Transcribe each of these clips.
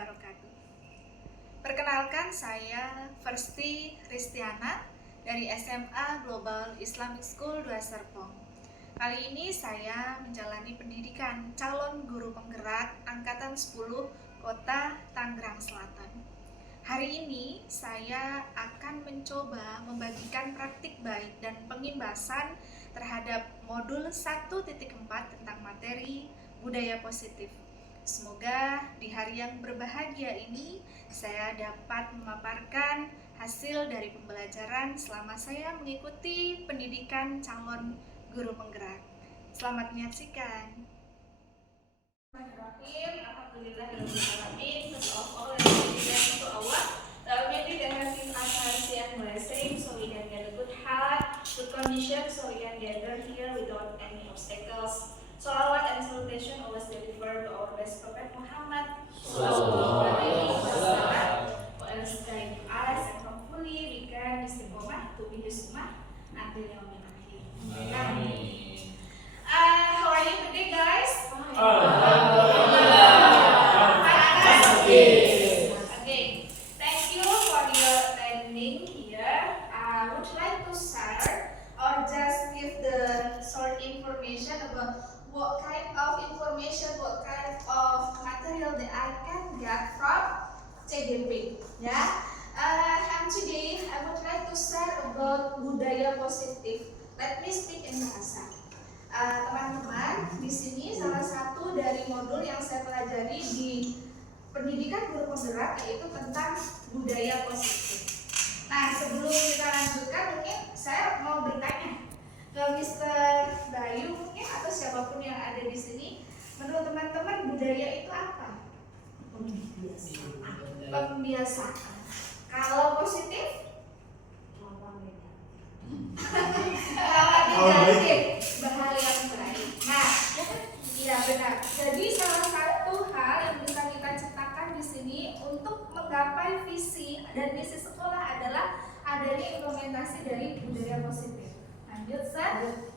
wabarakatuh. Perkenalkan, saya Versti Kristiana dari SMA Global Islamic School 2 Serpong. Kali ini saya menjalani pendidikan calon guru penggerak Angkatan 10 Kota Tangerang Selatan. Hari ini saya akan mencoba membagikan praktik baik dan pengimbasan terhadap modul 1.4 tentang materi budaya positif. Semoga di hari yang berbahagia ini saya dapat memaparkan hasil dari pembelajaran selama saya mengikuti pendidikan calon guru penggerak. Selamat menyaksikan. Alhamdulillahirrahmanirrahim. First of all, let's begin to Allah. Maybe there has been mercy and blessing, so we can get a good heart, good condition, so we can gather here without any obstacles. Salawat and salutation always delivered to our best Prophet Muhammad Sallallahu Alaihi Wasallam. Who else guide us and hopefully we can istiqomah to be his ummah until yaumil akhir. Amin. How are you today, guys? Okay, thank you for your attending here. I would like to share or just give the short information about what kind of information, what kind of material that I can get from CGP. Yeah. And today I would like to share about budaya positif. Let me speak in bahasa. Teman-teman, di sini salah satu dari modul yang saya pelajari di pendidikan guru penggerak yaitu tentang budaya positif. Nah, sebelum kita lanjutkan, mungkin saya mau bertanya ke Mr. Bayu mungkin atau siapapun yang ada di sini, menurut teman-teman budaya itu apa? Pembiasaan. Kalau positif? Negatif, bahaya yang baik. Nah, iya benar. Jadi salah satu hal yang bisa kita ciptakan di sini untuk menggapai visi dan misi sekolah adalah adanya implementasi dari budaya positif. Lanjut, Seth.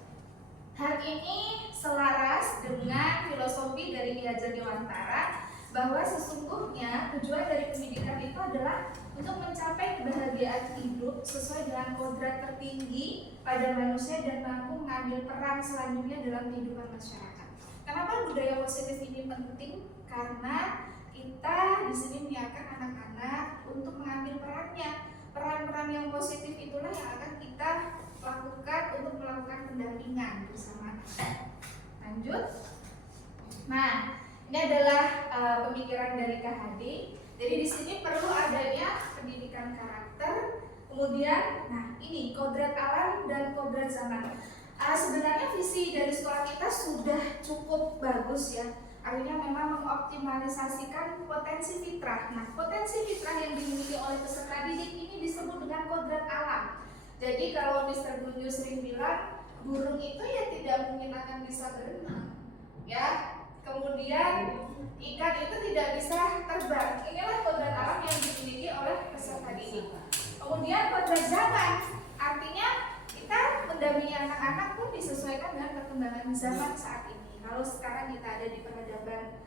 Hal ini selaras dengan filosofi dari Ki Hajar Dewantara bahwa sesungguhnya tujuan dari pendidikan itu adalah untuk mencapai kebahagiaan hidup sesuai dengan kodrat tertinggi pada manusia dan mampu mengambil peran selanjutnya dalam kehidupan masyarakat. Kenapa budaya positif ini penting? Karena kita di sini menyiapkan anak-anak untuk mengambil perannya. Peran-peran yang positif itulah yang akan kita lakukan untuk melakukan pendampingan bersama anak. Lanjut. Nah, ini adalah pemikiran dari KHD. Jadi di sini perlu adanya pendidikan karakter, kemudian, nah ini kodrat alam dan kodrat zaman. Sebenarnya visi dari sekolah kita sudah cukup bagus ya. Artinya memang mengoptimalisasikan potensi fitrah. Nah, potensi fitrah yang dimiliki oleh peserta didik ini disebut dengan kodrat alam. Jadi kalau Mr. Gunju sering bilang burung itu ya tidak mungkin akan bisa berenang, ya. Kemudian ikan itu tidak bisa terbang. Inilah kodrat alam yang dimiliki oleh peserta didik. Kemudian kodrat zaman, artinya kita mendampingi anak-anak pun disesuaikan dengan perkembangan zaman saat ini. Kalau sekarang kita ada di peradaban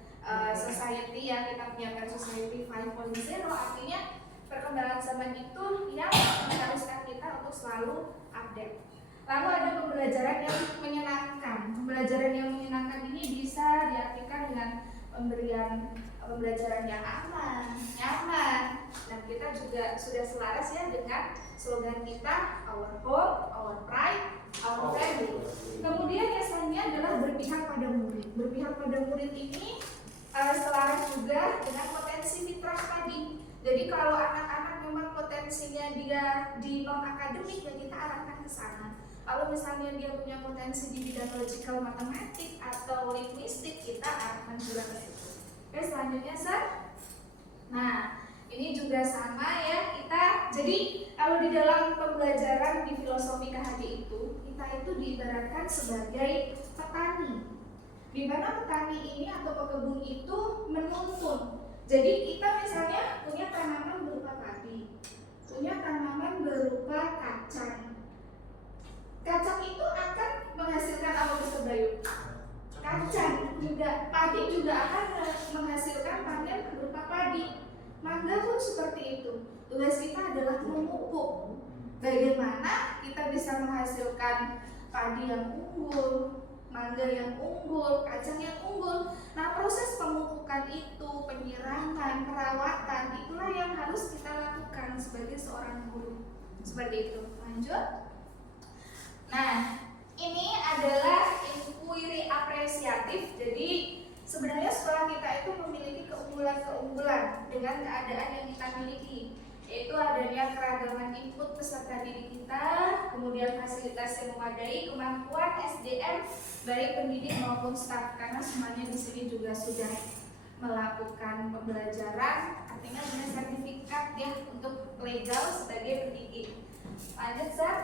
society ya, kita menyiapkan society 5.0, artinya perkembangan zaman itu yang mengharuskan kita untuk selalu update. Lalu ada pembelajaran yang menyenangkan. Pembelajaran yang menyenangkan ini bisa diartikan dengan pembelajaran yang aman, nyaman, dan kita juga sudah selaras ya dengan slogan kita our home, our pride, our value. Kemudian yang selanjutnya adalah berpihak pada murid. Berpihak pada murid ini selaras juga dengan potensi fitrah tadi. Jadi kalau anak-anak memang potensinya dia di non akademik ya kita arahkan ke sana. Kalau misalnya dia punya potensi di bidang logical matematik atau linguistik, kita arahkan juga ke situ. Oke, selanjutnya, Sir. Nah, ini juga sama ya, kita jadi kalau di dalam pembelajaran di filosofi KHD itu, kita itu diibaratkan sebagai petani. Di mana petani ini atau pekebun itu menuntun. Jadi kita misalnya punya tanaman berupa padi, punya tanaman berupa kacang. Kacang itu akan menghasilkan apa, Mr. Bayu? Kacang. juga padi juga akan menghasilkan panen berupa padi. Mangga pun seperti itu. Tugas kita adalah memupuk. Bagaimana kita bisa menghasilkan padi yang unggul, mangga yang unggul, kacang yang unggul. Nah, proses pemupukan itu, penyiraman, perawatan, itulah yang harus kita lakukan sebagai seorang guru. Seperti itu. Lanjut. Nah, ini adalah inquiry apresiatif. Jadi sebenarnya sekolah kita itu memiliki keunggulan-keunggulan dengan keadaan yang kita miliki, yaitu adanya keragaman input peserta didik kita, kemudian fasilitas yang memadai, kemampuan SDM baik pendidik maupun staf, karena semuanya di sini juga sudah melakukan pembelajaran, artinya punya sertifikat ya untuk legal sebagai pendidik. Lanjut, Sir.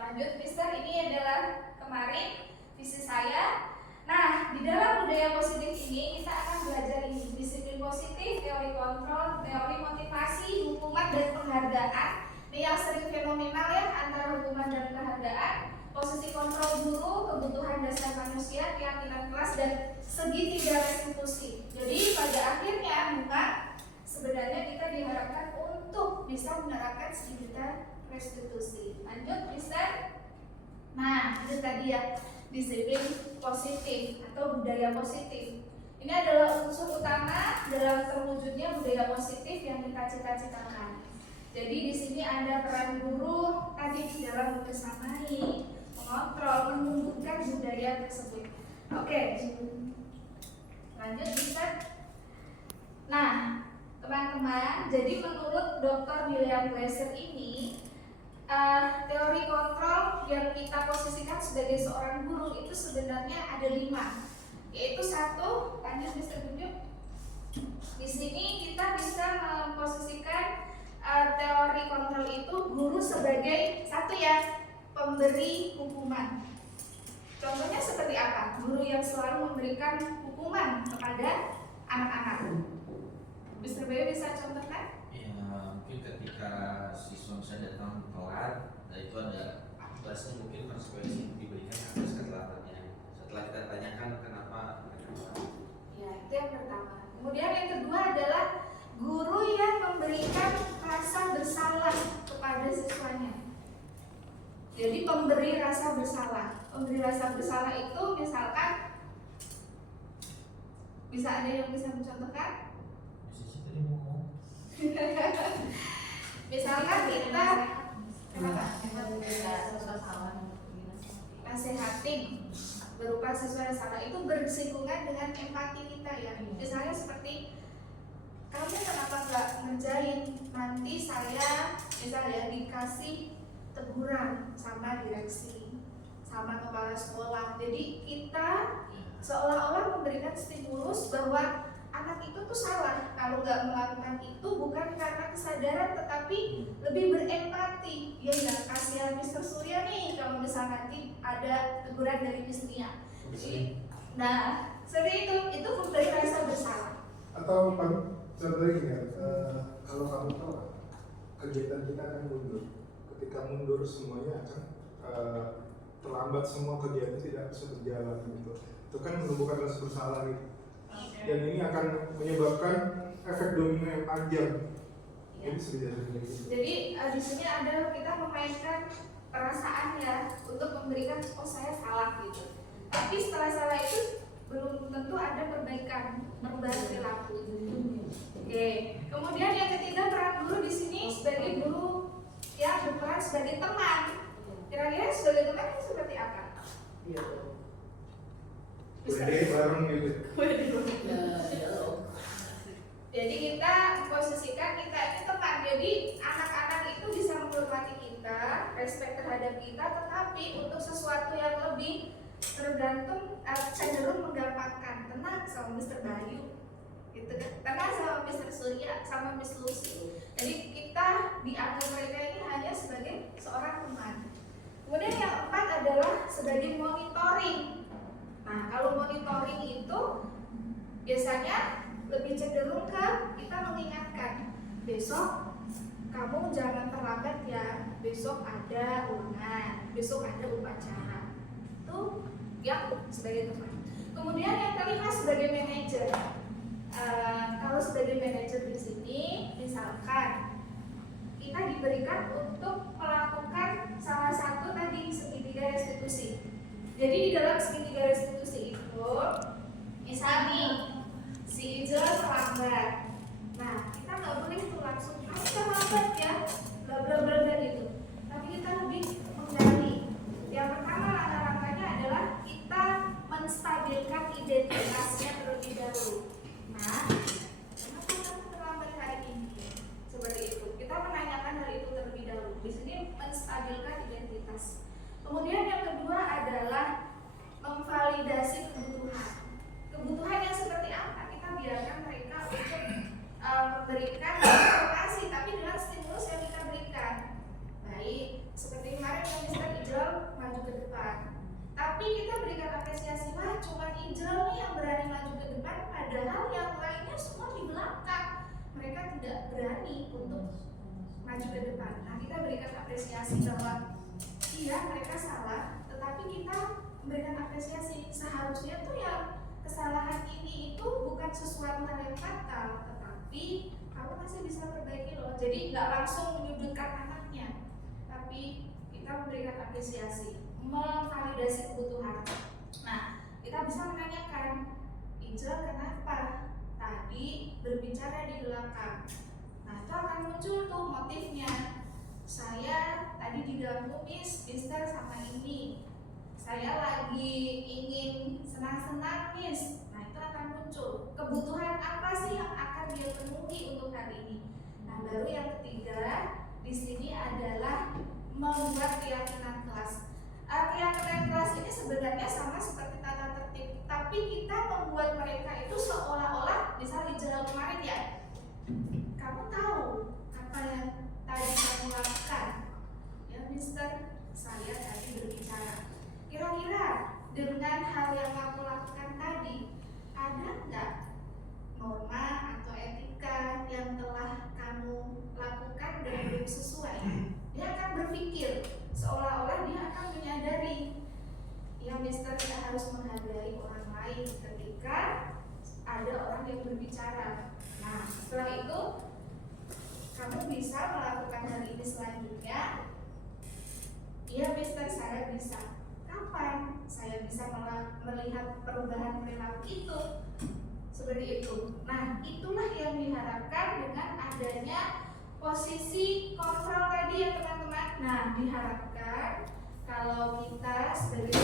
Lanjut, Mister. Ini adalah kemarin visi saya. Nah, di dalam budaya positif ini kita akan belajar ini, disiplin positif, teori kontrol, teori motivasi, hukuman dan penghargaan. Ini yang sering fenomenal ya, antara hukuman dan penghargaan, posisi kontrol guru, kebutuhan dasar manusia, keyakinan kelas, dan segitiga restitusi. Jadi pada akhirnya bukan sebenarnya kita diharapkan untuk bisa menerapkan segitiga restitusi. Lanjut, Mister. Nah, itu tadi ya, disiplin positif atau budaya positif. Ini adalah unsur utama dalam terwujudnya budaya positif yang kita cita-citakan. Jadi di sini ada peran guru tadi dalam membersamai, mengontrol, menumbuhkan budaya tersebut. Oke, lanjut bisa. Nah, teman-teman, jadi menurut Dr. William Glasser ini, teori kontrol yang kita posisikan sebagai seorang guru itu sebenarnya ada 5, yaitu 1, lanjut bisa tunjuk. Di sini kita bisa memposisikan teori kontrol itu guru sebagai 1 ya, pemberi hukuman. Contohnya seperti apa? Guru yang selalu memberikan hukuman kepada anak-anak. Mr. Bayu bisa contohkan? Ya, mungkin ketika siswa saya datang telat, nah itu ada tugasnya mungkin konsekuensi diberikan atas ketelatannya. Setelah kita tanyakan kenapa. Ya, itu yang pertama. Kemudian yang kedua adalah guru yang memberikan rasa bersalah kepada siswanya. Jadi pemberi rasa bersalah. Pemberi rasa bersalah itu misalkan, bisa ada yang bisa mencontohkan? Misalkan kita nasihatin berupa siswa yang salah, itu bersinggungan dengan empati kita ya. Misalnya seperti, kamu kenapa nggak ngerjain, nanti saya misalnya dikasih teguran sama direksi, sama kepala sekolah. Jadi kita seolah-olah memberikan stimulus bahwa anak itu tuh salah kalau nggak melakukan itu, bukan karena kesadaran tetapi lebih berempati. Ya nggak, kasihan Mr. Surya nih kalau misalnya nanti ada teguran dari istrinya. Nah, seperti itu memberi rasa bersalah. Atau contohnya gini ya, kalau kamu tahu kegiatan kita akan mundur. Ketika mundur semuanya akan terlambat, semua kegiatan tidak bisa berjalan gitu. Itu kan menumbuhkan rasa bersalah gitu. Dan ini akan menyebabkan efek domino yang panjang. Ya. Jadi sebenarnya gitu. Jadi di sini ada kita memainkan perasaan ya untuk memberikan saya salah gitu. Tapi setelah salah itu belum tentu ada perbaikan, merubah perilaku. Oke. Kemudian yang ketiga, peran guru di sini sebagai guru yang berperan sebagai teman. Kira-kira sebagai teman itu seperti apa? Iya. Jadi bareng gitu. Jadi kita posisikan kita ini teman. Jadi anak-anak itu bisa menghormati kita, respect terhadap kita, tetapi untuk sesuatu yang lebih tergantung cenderung menggampangkan. Tenang sama Mr. Bayu, gitu kan? Tenang sama Mr. Surya, sama Miss Lucy. Jadi kita dianggap mereka ini hanya sebagai seorang teman. Kemudian yang keempat adalah sebagai monitoring. Nah, kalau monitoring itu biasanya lebih cenderung ke kita mengingatkan, besok kamu jangan terlambat ya, besok ada ulangan, besok ada upacara. Itu yang sebagai teman. Kemudian yang kelima sebagai manajer. Kalau sebagai manajer di sini, misalkan kita diberikan untuk melakukan salah satu tadi segitiga restitusi. Jadi di dalam segitiga restitusi itu, misal nih, si Ijel terlambat. Nah, kita nggak boleh tuh langsung kamu terlambat ya, bla bla bla bla gitu. Tapi kita lebih menggali. Yang pertama langkah-langkahnya adalah kita menstabilkan identitasnya terlebih dahulu. Nah, kenapa kamu terlambat hari ini? Seperti itu. Kita menanyakan hal itu terlebih dahulu. Di sini menstabilkan identitas. Kemudian yang kedua adalah memvalidasi kebutuhan. Kebutuhan yang seperti apa? Kita biarkan mereka untuk memberikan informasi, tapi dengan stimulus yang kita berikan. Baik, seperti kemarin yang Mr. Ijel maju ke depan. Tapi kita berikan apresiasi, wah cuma Ijel nih yang berani maju ke depan, padahal yang lainnya semua di belakang. Mereka tidak berani untuk maju ke depan. Nah, kita berikan apresiasi bahwa iya mereka salah, tetapi kita memberikan apresiasi. Seharusnya tuh yang kesalahan ini itu bukan sesuatu hal yang fatal, tetapi kamu masih bisa perbaiki loh. Jadi nggak langsung menyudutkan anaknya, tapi kita memberikan apresiasi, memvalidasi kebutuhan. Nah, kita bisa menanyakan, Ijel kenapa tadi berbicara di belakang? Nah, itu akan muncul tuh motifnya. Saya tadi diganggu Mister sama ini. Saya lagi ingin senang-senang Miss. Nah, itu akan muncul. Kebutuhan apa sih yang akan dia penuhi untuk hari ini? Nah, baru yang ketiga di sini adalah membuat keyakinan kelas. Keyakinan kelas ini sebenarnya sama seperti tata tertib, tapi kita membuat mereka itu seolah-olah, misalnya di jalan kemarin ya, kamu tahu apa yang tadi kamu lakukan? Ya Mister, saya tadi berbicara. Kira-kira dengan hal yang kamu lakukan tadi, ada nggak norma atau etika yang telah kamu lakukan dan belum sesuai? Dia akan berpikir seolah-olah dia akan menyadari, ya Mister tidak harus menghargai orang lain ketika ada orang yang berbicara. Nah, setelah itu kamu bisa melakukan hal ini selanjutnya. Iya Mister, saya bisa. Kapan saya bisa melihat perubahan perilaku itu? Seperti itu. Nah, itulah yang diharapkan dengan adanya posisi kontrol tadi ya teman-teman. Nah, diharapkan kalau kita sebagai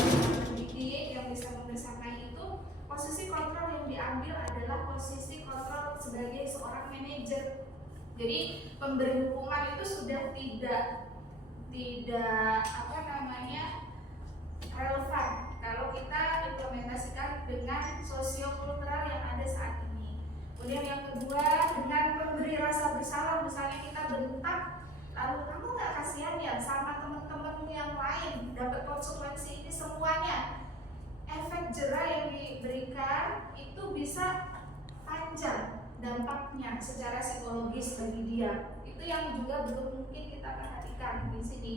pendidik yang bisa membersamai itu, posisi kontrol yang diambil adalah posisi kontrol sebagai seorang manajer. Jadi pemberi hukuman itu sudah tidak relevan kalau kita implementasikan dengan sosiokultural yang ada saat ini. Kemudian yang kedua, dengan memberi rasa bersalah, misalnya kita bentak, lalu kamu nggak kasihan ya sama teman-temanmu yang lain dapat konsekuensi ini semuanya. Efek jera yang diberikan itu bisa panjang dampaknya secara psikologis bagi dia. Itu yang juga belum mungkin kita perhatikan di sini.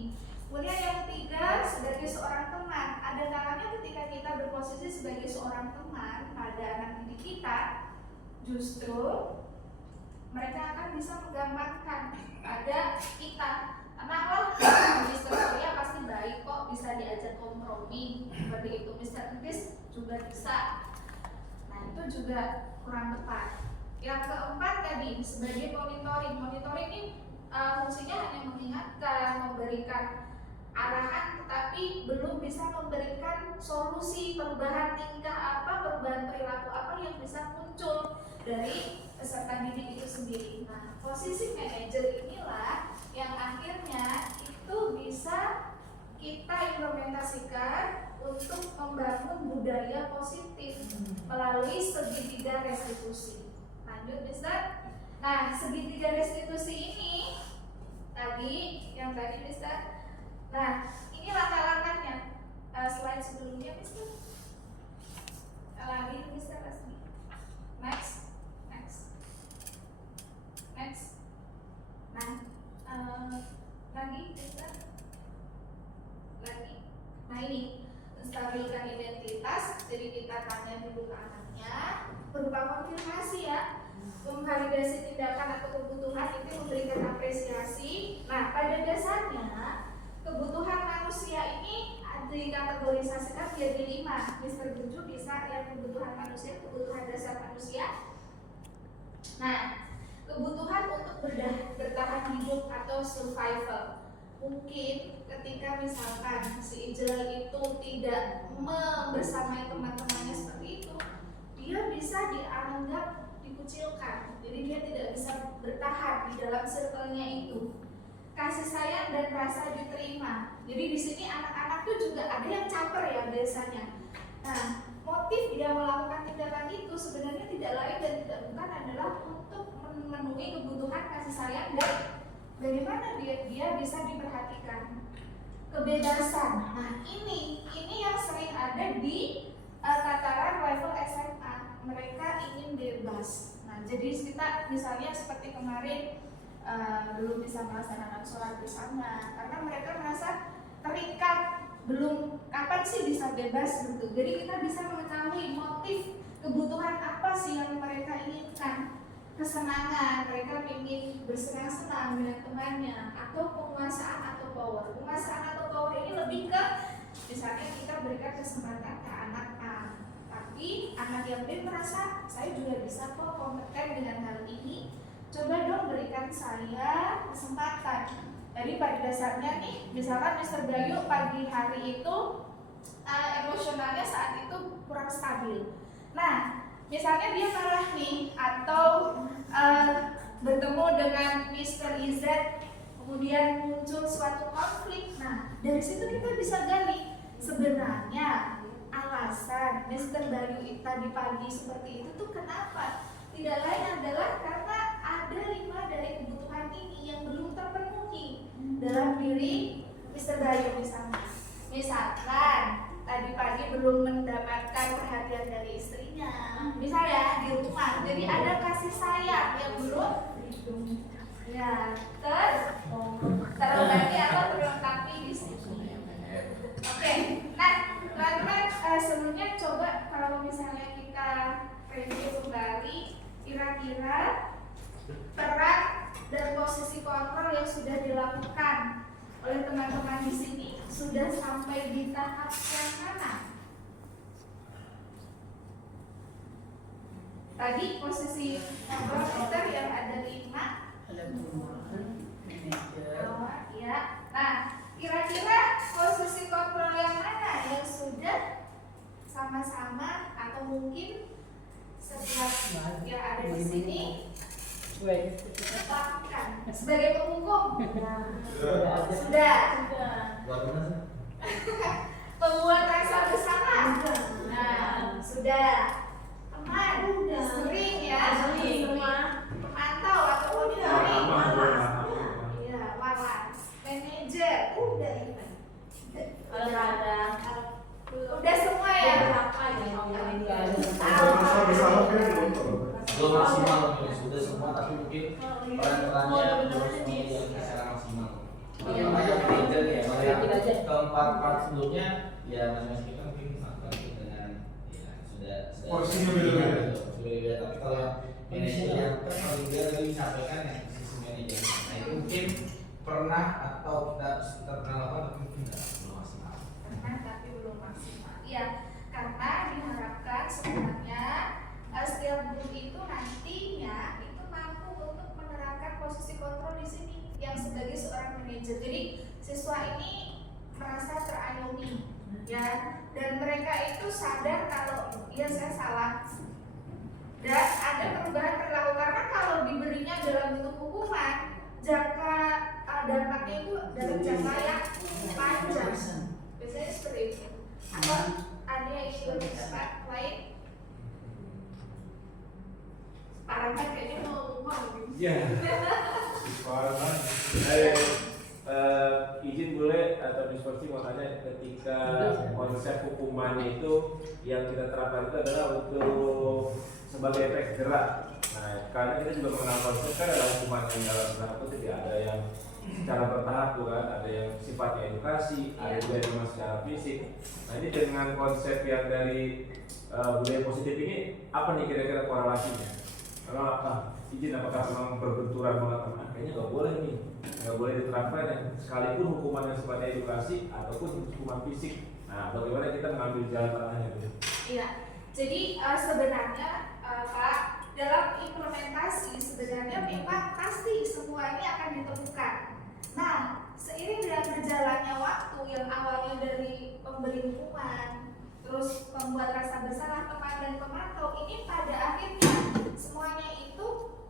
Kemudian yang ketiga, sebagai seorang teman, ada kalanya ketika kita berposisi sebagai seorang teman pada anak didik kita, justru mereka akan bisa menggampangkan pada kita. Kenapa? Mister Surya pasti baik kok, bisa diajak kompromi seperti itu. Mister Entis juga bisa. Nah, itu juga kurang tepat. Yang keempat tadi sebagai monitoring. Monitoring ini fungsinya hanya mengingatkan, memberikan arahan, tetapi belum bisa memberikan solusi perubahan tingkah apa, perubahan perilaku apa yang bisa muncul dari peserta didik itu sendiri. Nah, posisi manajer inilah yang akhirnya itu bisa kita implementasikan untuk membangun budaya positif melalui segitiga restitusi. Lanjut, Mister. Nah, segitiga restitusi ini yang tadi Mister. Nah, ini langkah-langkahnya. Slide sebelumnya, Mister. Lagi, Mister Resmi. Next. Nah, lagi, Mister. Lagi. Nah, ini menstabilkan identitas. Jadi kita tanya dulu ke anaknya berupa konfirmasi ya, memvalidasi tindakan atau kebutuhan itu memberikan apresiasi. Nah, pada dasarnya kebutuhan manusia ini dikategorisasikan menjadi 5. Mister Buju bisa yang kebutuhan manusia, kebutuhan dasar manusia. Nah, kebutuhan untuk bertahan hidup atau survival. Mungkin ketika misalkan si Ijal itu tidak membersamai teman-temannya seperti itu, dia bisa dianggap dikucilkan. Jadi dia tidak bisa bertahan di dalam circle-nya itu. Kasih sayang dan rasa diterima. Jadi di sini anak-anak tuh juga ada yang caper ya biasanya. Nah, motif dia melakukan tindakan itu sebenarnya tidak lain dan tidak bukan adalah untuk memenuhi kebutuhan kasih sayang dan bagaimana dia bisa diperhatikan. Kebebasan. Nah, ini yang sering ada di tataran level SMA. Mereka ingin bebas. Nah, jadi kita misalnya seperti kemarin belum bisa melaksanakan sholat bersama karena mereka merasa terikat, belum kapan sih bisa bebas gitu. Jadi kita bisa mengetahui motif kebutuhan apa sih yang mereka inginkan. Kesenangan, mereka ingin bersenang-senang dengan temannya, atau penguasaan atau power. Penguasaan atau power ini lebih ke misalnya kita berikan kesempatan ke anak A, tapi anak yang B merasa saya juga bisa kok kompeten dengan hal ini. Coba dong berikan saya kesempatan. Jadi pada dasarnya nih, misalkan Mr. Bayu pagi hari itu emosionalnya saat itu kurang stabil. Nah, misalnya dia marah nih atau bertemu dengan Mr. IZ, kemudian muncul suatu konflik. Nah, dari situ kita bisa gali sebenarnya alasan Mr. Bayu tadi pagi seperti itu tuh kenapa? Tidak lain adalah karena ada 5 dari kebutuhan ini yang belum terpenuhi dalam diri Mr. Bayu misalnya. Misalkan tadi pagi belum mendapatkan perhatian dari istrinya, misalnya di rumah. Jadi ada kasih sayang yang belum ya terobati atau terlengkapi di sini. Oke, nah teman-teman sebelumnya coba kalau misalnya kita review kembali kira-kira peran dan posisi kontrol yang sudah dilakukan oleh teman-teman di sini sudah sampai di tahap yang mana? Tadi posisi kontrol kita yang ada 5. Ada perubahan manajer. Ya. Nah, kira-kira posisi kontrol yang mana yang sudah sama-sama atau mungkin setiap yang ada di sini lakukan sebagai penghukum? Sudah. Buat mana? Pembuat rasa bersama. Nah, sudah. Teman, sering ya. Pemantau atau monitoring. Iya, waras. Manajer, udah ini. Udah semua ya. Belum maksimal, sudah semua tapi mungkin peran-perannya belum semuanya secara maksimal. Makanya manajer ya, makanya keempat part sebelumnya ya masing-masing kita mungkin melakukan dengan ya sudah porsinya beda-beda. Beda-beda. Tapi kalau manajer yang paling dia tadi disampaikan yang sisi manajer, nah itu mungkin pernah atau kita pernah lakukan tapi mungkin belum maksimal. Pernah tapi belum maksimal. Iya, karena diharapkan sebenarnya setiap guru itu nantinya itu mampu untuk menerapkan posisi kontrol di sini yang sebagai seorang manajer. Jadi siswa ini merasa terayomi ya, dan mereka itu sadar kalau ya saya salah dan ada perubahan perilaku, karena kalau diberinya dalam bentuk hukuman jangka dampaknya itu dalam jangka yang panjang. Biasanya seperti itu. Atau ada yang ingin berpendapat lain? Parahnya kayaknya mau ngomong. Ya. Izin boleh atau diskusi mau tanya, ketika konsep hukuman itu yang kita terapkan itu adalah untuk sebagai efek jerak. Nah, karena kita juga mengenal konsep kan adalah hukuman yang dalam tanda kutip ya, ada yang secara bertahap tuh kan, ada yang sifatnya edukasi, ada juga yang memang secara fisik. Nah ini dengan konsep yang dari budaya positif ini apa nih kira-kira korelasinya? Karena izin apakah memang berbenturan mengatakan kayaknya nggak boleh nih, nggak boleh diterapkan ya, sekalipun hukuman yang sifatnya edukasi ataupun hukuman fisik. Nah bagaimana kita mengambil jalan tengahnya? Iya, jadi sebenarnya Pak, dalam implementasi sebenarnya memang pasti semua ini akan ditemukan. Nah, seiring dengan berjalannya waktu yang awalnya dari pemberi hukuman, terus membuat rasa bersalah teman dan pemantau, ini pada akhirnya semuanya itu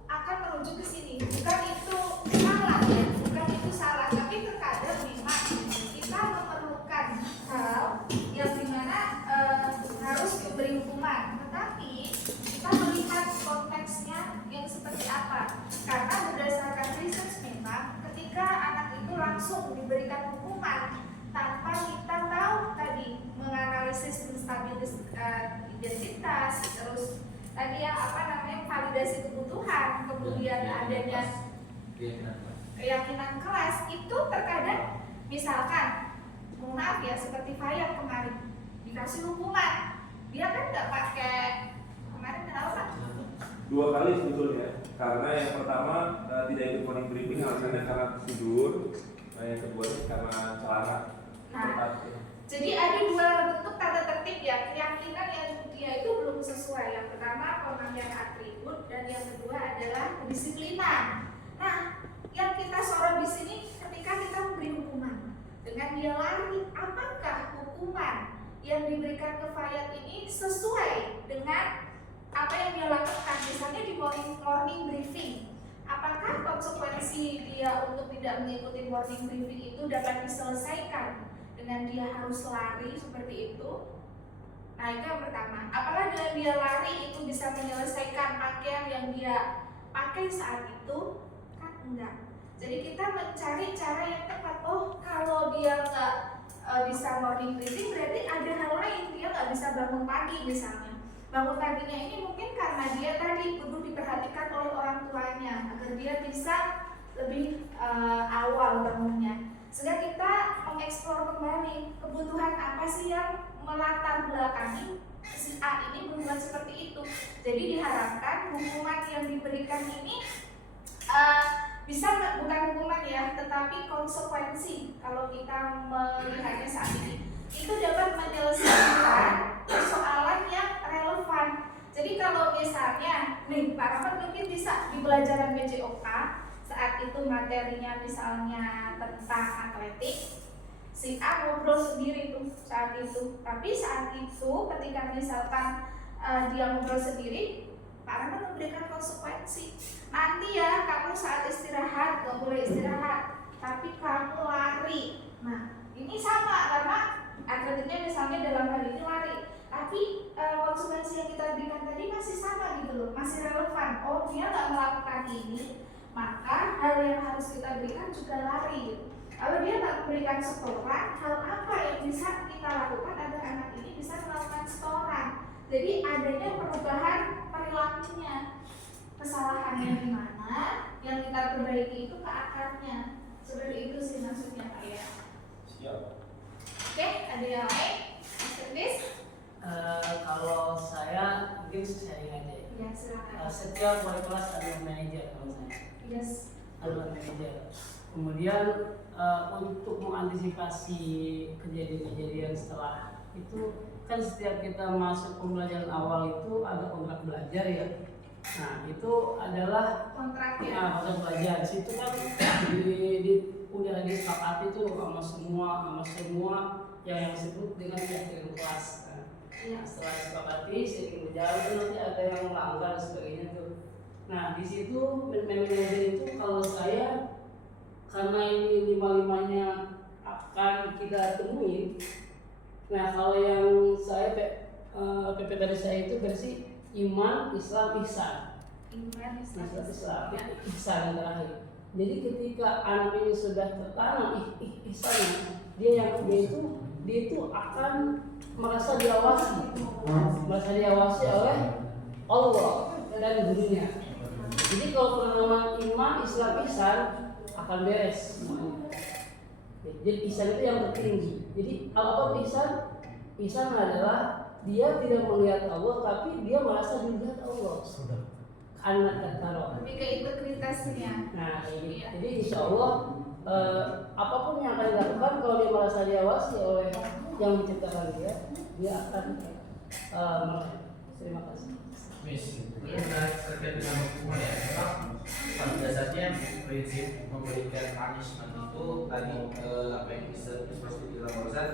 akan menuju ke sini. Bukan itu salah ya, bukan itu salah, tapi terkadang memang kita memerlukan hal yang dimana harus diberi hukuman, tetapi kita melihat konteksnya yang seperti apa. Karena berdasarkan research memang ketika anak itu langsung diberikan hukuman tanpa kita tahu tadi menganalisis stabilitas identitas, terus tadi ya validasi kebutuhan, kemudian adanya keyakinan kelas, itu terkadang misalkan maaf ya seperti Fayat kemarin dikasih hukuman, dia kan nggak pakai kemarin kenapa Pak? 2 kali sebetulnya, karena yang pertama tidak ikut morning briefing alasannya karena tidur, nah yang kedua karena celana. Nah, jadi ada 2 bentuk tata tertib ya, keyakinan yang dia itu belum sesuai. Yang pertama pemakaian atribut dan yang kedua adalah kedisiplinan. Nah, yang kita sorot di sini ketika kita memberi hukuman dengan dia lari, apakah hukuman yang diberikan ke Fayat ini sesuai dengan apa yang dia lakukan, misalnya di morning briefing? Apakah konsekuensi dia untuk tidak mengikuti morning briefing itu dapat diselesaikan dengan dia harus lari seperti itu? Nah itu yang pertama. Apakah dengan dia lari itu bisa menyelesaikan pakaian yang dia pakai saat itu? Kan enggak. Jadi kita mencari cara yang tepat. Oh kalau dia nggak bisa morning briefing berarti ada hal lain, dia nggak bisa bangun pagi misalnya. Bangun paginya ini mungkin karena dia tadi perlu diperhatikan oleh orang tuanya agar dia bisa lebih awal bangunnya. Sehingga kita mengeksplor kembali kebutuhan apa sih yang melatar belakangi si A ini berbuat seperti itu. Jadi diharapkan hukuman yang diberikan ini bisa bukan hukuman ya, tetapi konsekuensi kalau kita melihatnya saat ini itu dapat menyelesaikan persoalan yang relevan. Jadi kalau misalnya nih Pak Rahmat mungkin bisa di pelajaran BJOK saat itu materinya misalnya tentang atletik, si A ngobrol sendiri tuh saat itu. Tapi saat itu ketika misalkan dia ngobrol sendiri, Pak Rahmat memberikan konsekuensi. Nanti ya kamu saat istirahat gak boleh istirahat, tapi kamu lari. Nah ini sama karena atletiknya misalnya dalam hal ini lari, tapi konsekuensi yang kita berikan tadi masih sama gitu loh, masih relevan. Oh dia nggak melakukan ini, maka hal yang harus kita berikan juga lari. Kalau dia nggak memberikan setoran, hal apa yang bisa kita lakukan agar anak ini bisa melakukan setoran? Jadi adanya perubahan perilakunya, kesalahannya di mana, yang kita perbaiki itu ke akarnya. Seperti itu sih maksudnya Pak ya. Siap. Oke, ada yang lain? Master Chris? Kalau saya mungkin sharing aja ya. Ya, silakan. Setiap wali kelas ada manajer kalau saya. Yes. Ada manajer. Kemudian untuk mengantisipasi kejadian-kejadian setelah itu kan setiap kita masuk pembelajaran awal itu ada kontrak belajar ya. Nah itu adalah kontraknya. kontrak belajar. Situ kan udah disepakati tuh sama semua yang disebut dengan keyakinan kelas. Nah, setelah disepakati seiring berjalan nanti ada yang melanggar dan sebagainya tuh. Nah di situ manajer itu kalau saya karena ini 5-5-nya akan kita temuin. Nah kalau yang saya PPT saya itu versi iman, Islam, ihsan. Islam, ihsan yang terakhir. Jadi ketika anak ini sudah tertanam ihsan, dia itu akan merasa diawasi oleh Allah dan gurunya. Jadi kalau penanaman iman, Islam, ihsan akan beres semuanya. Jadi ihsan itu yang tertinggi. Jadi apa ihsan? Ihsan adalah dia tidak melihat Allah, tapi dia merasa dilihat Allah. Anak kata Lebih ke integritasnya. Nah, ini. Jadi insya Allah apapun yang akan dilakukan, kalau dia merasa diawasi oleh yang menciptakan dia akan melek. Terima kasih. Miss, ini menarik terkait dengan hukuman ya. Memang pada dasarnya prinsip memberikan punishment itu tadi apa yang bisa seperti dalam barusan,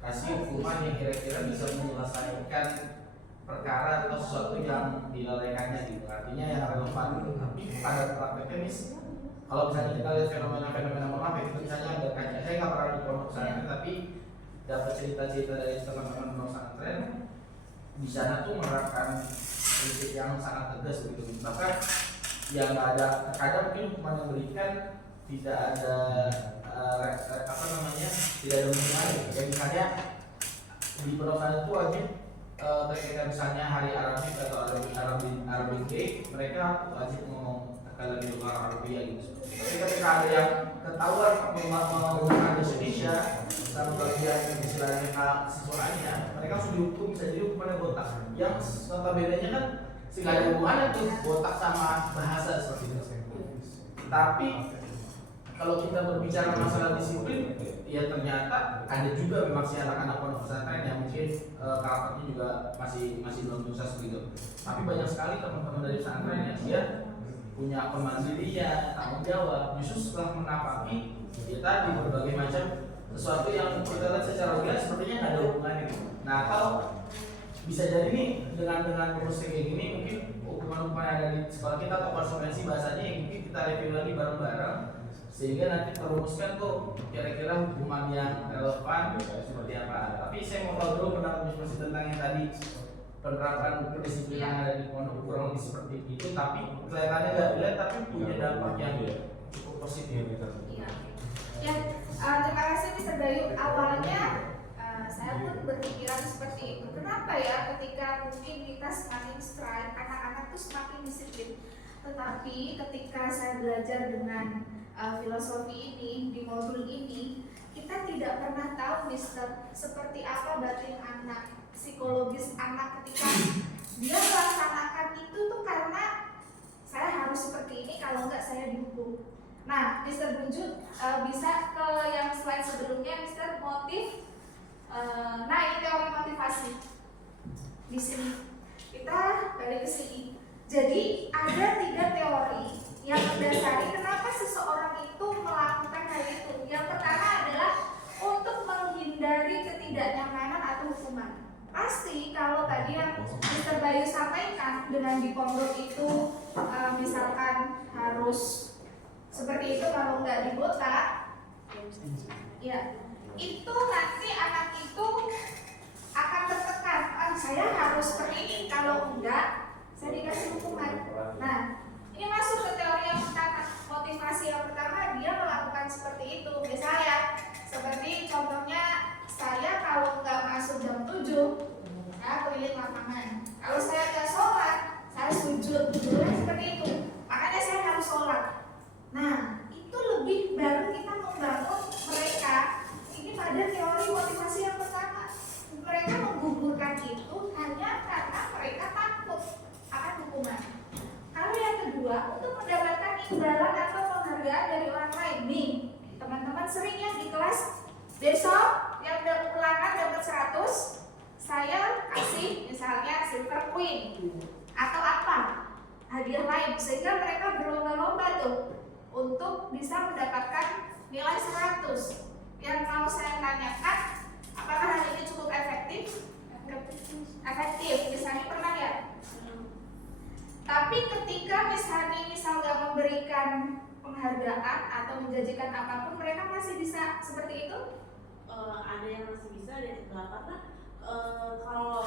kasih hukuman yang kira-kira bisa menyelesaikan perkara atau sesuatu yang dilalaikannya gitu. Artinya yang relevan. Tapi pada prakteknya Miss, kalau misalnya kita lihat fenomena-fenomena maaf itu misalnya ada kajian, saya nggak pernah di pondok pesantren tapi dapat cerita-cerita dari teman-teman pondok pesantren di sana tuh menerapkan prinsip yang sangat tegas begitu. Bahkan yang nggak ada, kadang mungkin hukuman yang diberikan tidak ada tidak ada hubungannya. Jadi misalnya di pondok pesantren itu wajib ketika misalnya hari Arabic atau Arabic Day, mereka wajib ngomong kalau di luar Arabia gitu. Tapi ketika ada yang ketahuan menggunakan bahasa Indonesia sama bagian istilahnya siswaannya, mereka langsung dihukum, bisa jadi hukumannya botak. Yang notabene-nya kan nggak ada hubungannya tuh botak sama bahasa seperti itu. Tapi kalau kita berbicara masalah disiplin, ya ternyata ada juga memang si anak-anak pondok pesantren yang mungkin karakternya juga masih belum sukses begitu. Tapi banyak sekali teman-teman dari pesantren yang dia punya kemandirian, tanggung jawab, justru setelah menapaki ya tadi berbagai macam sesuatu yang kita lihat secara jelas sepertinya nggak ada hubungannya. Nah, kalau bisa jadi nih dengan rumus kayak gini mungkin hukuman-hukuman yang ada di sekolah kita atau konsekuensi bahasanya yang mungkin kita review lagi bareng-bareng sehingga nanti terumuskan tuh kira-kira hukuman yang relevan seperti apa. Tapi saya mau tahu dulu pendapat masih tentang yang tadi penerapan kedisiplinan yang ada di pondok kurang lebih seperti itu, tapi kelihatannya nggak dilihat tapi punya dampak yang cukup positif. Iya. Ya, terima kasih Mr. Bayu. Awalnya saya pun berpikiran seperti itu. Kenapa ya ketika mungkin kita semakin strike, anak-anak tuh semakin disiplin. Tetapi ketika saya belajar dengan filosofi ini di modul ini, kita tidak pernah tahu Mister seperti apa batin anak, psikologis anak ketika dia melaksanakan itu tuh karena saya harus seperti ini, kalau enggak saya dihukum. Nah, Mister Bunjut bisa ke yang slide sebelumnya, Mister, motif. Nah, ini teori motivasi. Di sini kita balik ke sini. Jadi ada 3 teori yang mendasari kenapa seseorang itu melakukan hal itu. Yang pertama adalah untuk menghindari ketidaknyamanan atau hukuman. Pasti kalau tadi yang Mr. Bayu sampaikan dengan di pondok itu misalkan harus seperti itu, kalau nggak dibotak ya itu nanti anak itu akan tertekan, saya harus seperti ini, kalau enggak saya dikasih hukuman. Nah, ini masuk ke teori yang pertama, motivasi yang pertama, dia melakukan seperti itu. Misalnya seperti contohnya, saya kalau nggak masuk jam 7 saya keliling lapangan, kalau saya nggak sholat saya sujud, seperti itu, makanya saya harus sholat. Nah, itu lebih baru kita membangun mereka ini pada teori motivasi yang pertama. Mereka menggugurkan itu hanya karena mereka takut akan hukuman. Kalau yang kedua, untuk mendapatkan imbalan atau penghargaan dari orang lain. Nih, teman-teman sering ya di kelas, besok yang ulangan dapat 100, saya kasih misalnya silver queen atau apa, hadiah lain, sehingga mereka berlomba-lomba tuh untuk bisa mendapatkan nilai 100. Yang kalau saya tanyakan, apakah hal ini cukup efektif? Efektif, misalnya pernah ya. Tapi ketika misalnya nggak memberikan penghargaan atau menjanjikan apapun, mereka masih bisa seperti itu? Ada yang masih bisa, ada yang enggak, karena kalau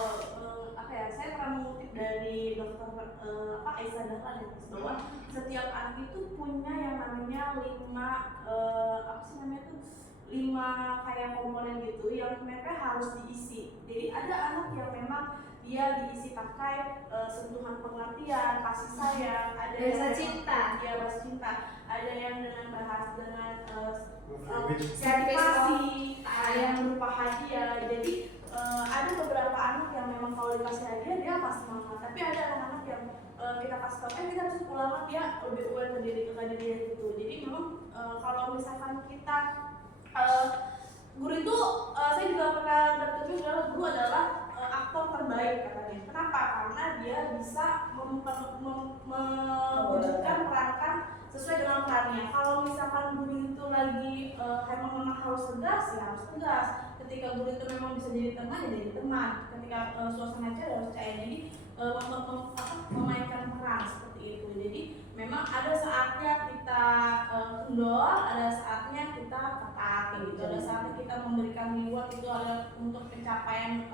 saya pernah mengutip dari dokter Aisyah Dahlan ya, bahwa setiap anak itu punya yang namanya 5 kayak komponen gitu yang mereka harus diisi. Jadi ada anak yang memang dia diisi pakai sentuhan pengertian, kasih sayang, ada rasa yang cinta. Dia rasa cinta. ada yang dengan bahas dengan Sertifikasi, yang berupa hadiah. Jadi ada beberapa anak yang memang kalau dikasih hadiah dia pasti semangat, tapi ada anak-anak yang kita kasih tahu kita harus pulang, dia lebih aware ke diri gitu. Jadi memang kalau misalkan kita guru itu saya juga pernah bertemu adalah guru adalah aktor terbaik katanya. Kenapa? Karena dia bisa mewujudkan perankan sesuai dengan perannya. Kalau misalkan guru itu lagi memang harus tegas, ya harus tegas. Ketika guru itu memang bisa jadi teman, ya jadi teman. Ketika suasana cair harus cair. Jadi memainkan peran seperti itu. Jadi memang ada saatnya kita kendor, ada saatnya kita ketat gitu. Ada saatnya kita memberikan reward, itu adalah untuk pencapaian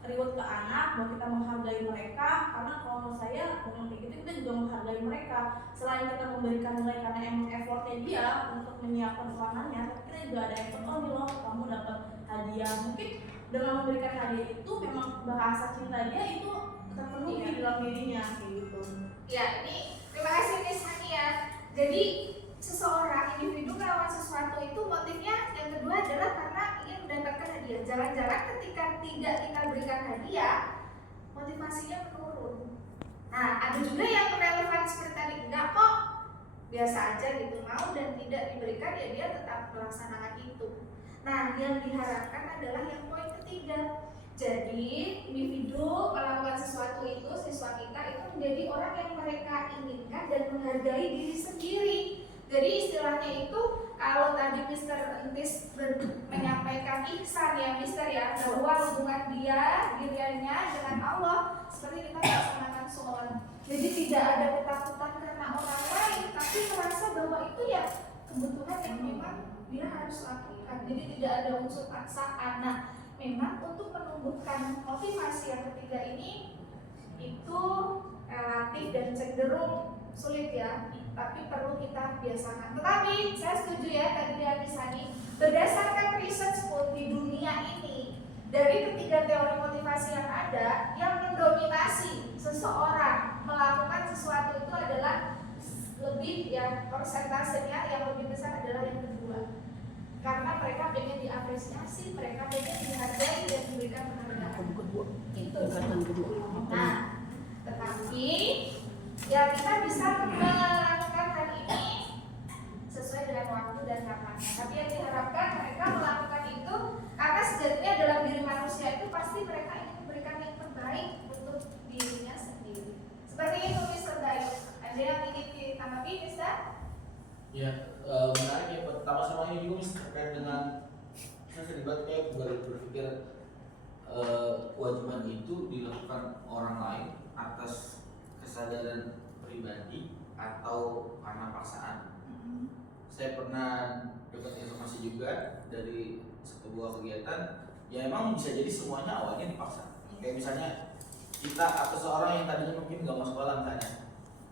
reward ke anak, bahwa kita menghargai mereka. Karena kalau saya dengan kayak gitu kita juga menghargai mereka. Selain kita memberikan nilai karena emang effortnya dia untuk menyiapkan ulangannya, kita juga ada effort, oh nih loh kamu dapat hadiah. Mungkin dengan memberikan hadiah itu memang bahasa cinta dia itu terpenuhi dalam dirinya kayak gitu. Ya, ini terima kasih Miss Hania. Jadi seseorang individu melakukan sesuatu itu motifnya yang kedua adalah karena ingin mendapatkan hadiah. Jangan-jangan ketika tidak kita berikan hadiah, motivasinya menurun. Nah, ada juga yang relevan seperti tadi, enggak kok, biasa aja gitu, mau dan tidak diberikan ya dia tetap melaksanakan itu. Nah, yang diharapkan adalah yang poin ketiga. Jadi individu melakukan sesuatu itu, siswa kita itu menjadi orang yang mereka inginkan dan menghargai diri sendiri. Jadi istilahnya itu kalau tadi Mr. Entis menyampaikan ihsan ya Mr. ya, bahwa hubungan dirinya dengan Allah seperti kita melaksanakan sholat. Jadi tidak ada ketakutan karena orang lain, tapi merasa bahwa itu ya kebutuhan yang memang dia harus lakukan. Jadi tidak ada unsur paksaan. Nah, memang untuk menumbuhkan motivasi yang ketiga ini itu relatif dan cenderung sulit ya, tapi perlu kita biasakan. Tetapi saya setuju ya tadi dia Misani, berdasarkan research pun di dunia ini dari ketiga teori motivasi yang ada, yang mendominasi seseorang melakukan sesuatu itu adalah lebih ya persentasenya yang lebih besar adalah yang kedua. Karena mereka pengen diapresiasi, mereka pengen dihargai dan diberikan penghargaan. Itu. Nah, tetapi ya kita bisa melakukan hal ini sesuai dengan waktu dan kapannya. Tapi yang diharapkan mereka melakukan itu karena sejatinya dalam diri manusia itu pasti mereka ingin memberikan yang terbaik untuk dirinya sendiri. Seperti itu Mr. Dayu. Ada yang ingin ditanggapi, Mr.? Ya, menarik ya. Pertama-tama ini juga terkait dengan saya sering banget kayak berpikir kewajiban itu dilakukan orang lain atas kesadaran pribadi atau karena paksaan. Saya pernah dapat informasi juga dari sebuah kegiatan yang emang bisa jadi semuanya awalnya dipaksa. Kayak misalnya kita atau seorang yang tadinya mungkin nggak mau sekolah misalnya,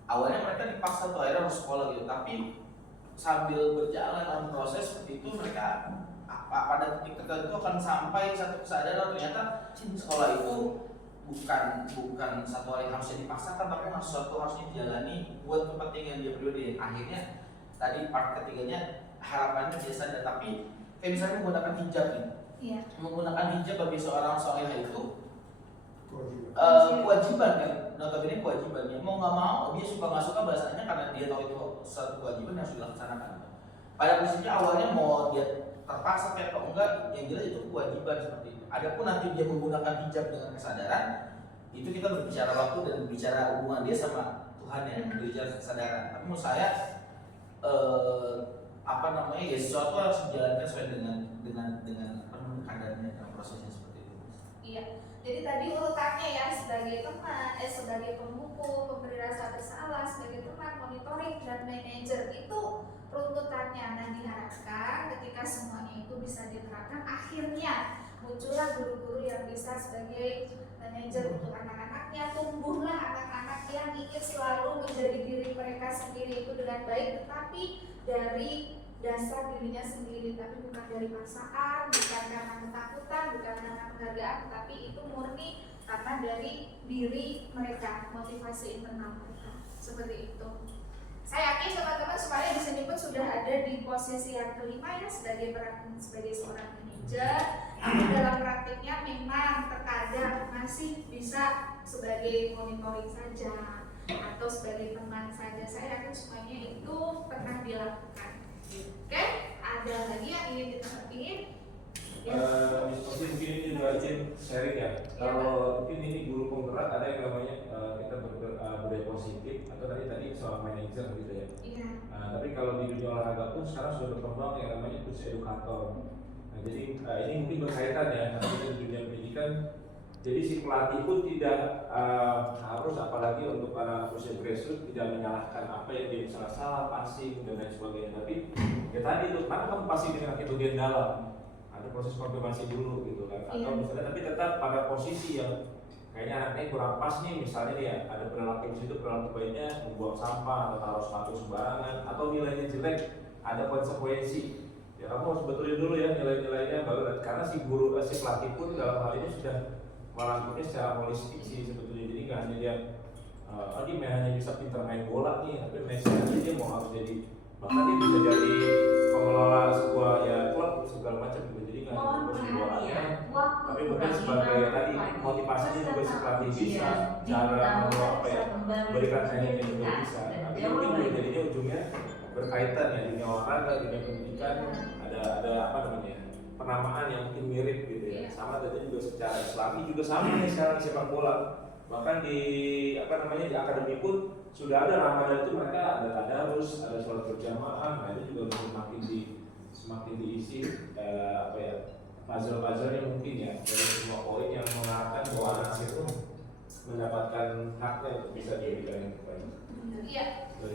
awalnya mereka dipaksa tuh akhirnya harus sekolah gitu, tapi sambil berjalan dalam proses seperti itu mereka pada titik tertentu akan sampai satu kesadaran ternyata sekolah itu bukan satu hal yang harusnya dipaksakan, tapi sesuatu harusnya dijalani buat kepentingan dia pribadi. Akhirnya tadi part ketiganya harapannya dia sadar, tapi kayak misalnya menggunakan hijab nih. Iya. Menggunakan hijab bagi seorang soleha itu kewajiban kan, notabene kewajibannya. Mau nggak mau dia suka nggak suka bahasanya karena dia tahu itu satu kewajiban yang harus dilaksanakan. Pada prinsipnya awalnya mau dia terpaksa kayak atau enggak, yang jelas itu kewajiban seperti itu. Adapun nanti dia menggunakan hijab dengan kesadaran, itu kita berbicara waktu dan berbicara hubungan dia sama Tuhan yang berbicara kesadaran. Tapi menurut saya ya sesuatu harus dijalankan sesuai dengan penuh kadarnya dalam prosesnya seperti itu. Iya. Jadi tadi urutannya ya sebagai teman, sebagai pembuku, pemberi rasa bersalah, sebagai teman, monitoring dan manajer itu runtutannya. Nah, diharapkan ketika semuanya itu bisa diterapkan, akhirnya muncullah guru-guru yang bisa sebagai manajer untuk anak-anaknya. Tumbuhlah anak-anak yang ingin selalu menjadi diri mereka sendiri itu dengan baik, tetapi dari dasar dirinya sendiri, tapi bukan dari paksaan, bukan karena ketakutan, bukan karena penghargaan, tapi itu murni karena dari diri mereka, motivasi internal mereka. Seperti itu. Saya yakin teman-teman semuanya di sini pun sudah ada di posisi yang kelima ya, sebagai peran sebagai seorang manajer. Tapi dalam praktiknya memang terkadang masih bisa sebagai monitoring saja atau sebagai teman saja. Saya yakin semuanya itu pernah dilakukan. Oke, ada lagi yang ingin ditanggapi? Diskusi mungkin ini juga izin sharing ya. Kalau mungkin ini guru penggerak ada yang namanya kita budaya positif atau tadi soal manajer gitu ya. Iya. Tapi kalau di dunia olahraga pun sekarang sudah berkembang yang namanya coach edukator. Nah, jadi ini mungkin berkaitan ya nanti di dunia pendidikan. Jadi si pelatih pun tidak harus, apalagi untuk para usia grassroots, tidak menyalahkan apa yang dia salah passing dan lain sebagainya. Tapi ya tadi itu, karena kamu passing dengan ketinggian dalam, ada proses konfirmasi dulu gitu kan. Atau misalnya tapi tetap pada posisi yang kayaknya anaknya kurang pas nih, misalnya dia ada perilaku di situ, perilaku baiknya membuang sampah atau taruh sepatu sembarangan atau nilainya jelek, ada konsekuensi. Ya kamu harus betulin dulu ya nilai-nilainya baru, karena si guru si pelatih pun dalam hal ini sudah melakukannya secara holistik sih sebetulnya. Jadi nggak hanya dia dia hanya bisa pintar main bola nih, tapi main sekali dia mau harus jadi, bahkan dia bisa jadi pengelola sebuah ya klub segala macam gitu. Jadi nggak hanya fokus di bolanya, tapi mungkin sebagai tadi motivasinya juga si pelatih bisa, cara mengelola apa ya, berikan training juga bisa. Tapi mungkin juga jadinya ujungnya berkaitan ya, dunia olahraga, dunia pendidikan, ada apa namanya, penamaan yang mungkin mirip gitu ya. Sama tadi juga secara Islami juga sama nih sekarang sepak bola. Bahkan di apa namanya di akademi pun sudah ada Ramadan itu mereka ada tadarus, ada sholat berjamaah. Nah itu juga semakin diisi apa ya, puzzle-puzzle-nya mungkin ya, dari semua poin yang mengarahkan bahwa anak itu mendapatkan haknya untuk bisa diberikan yang terbaik. Iya,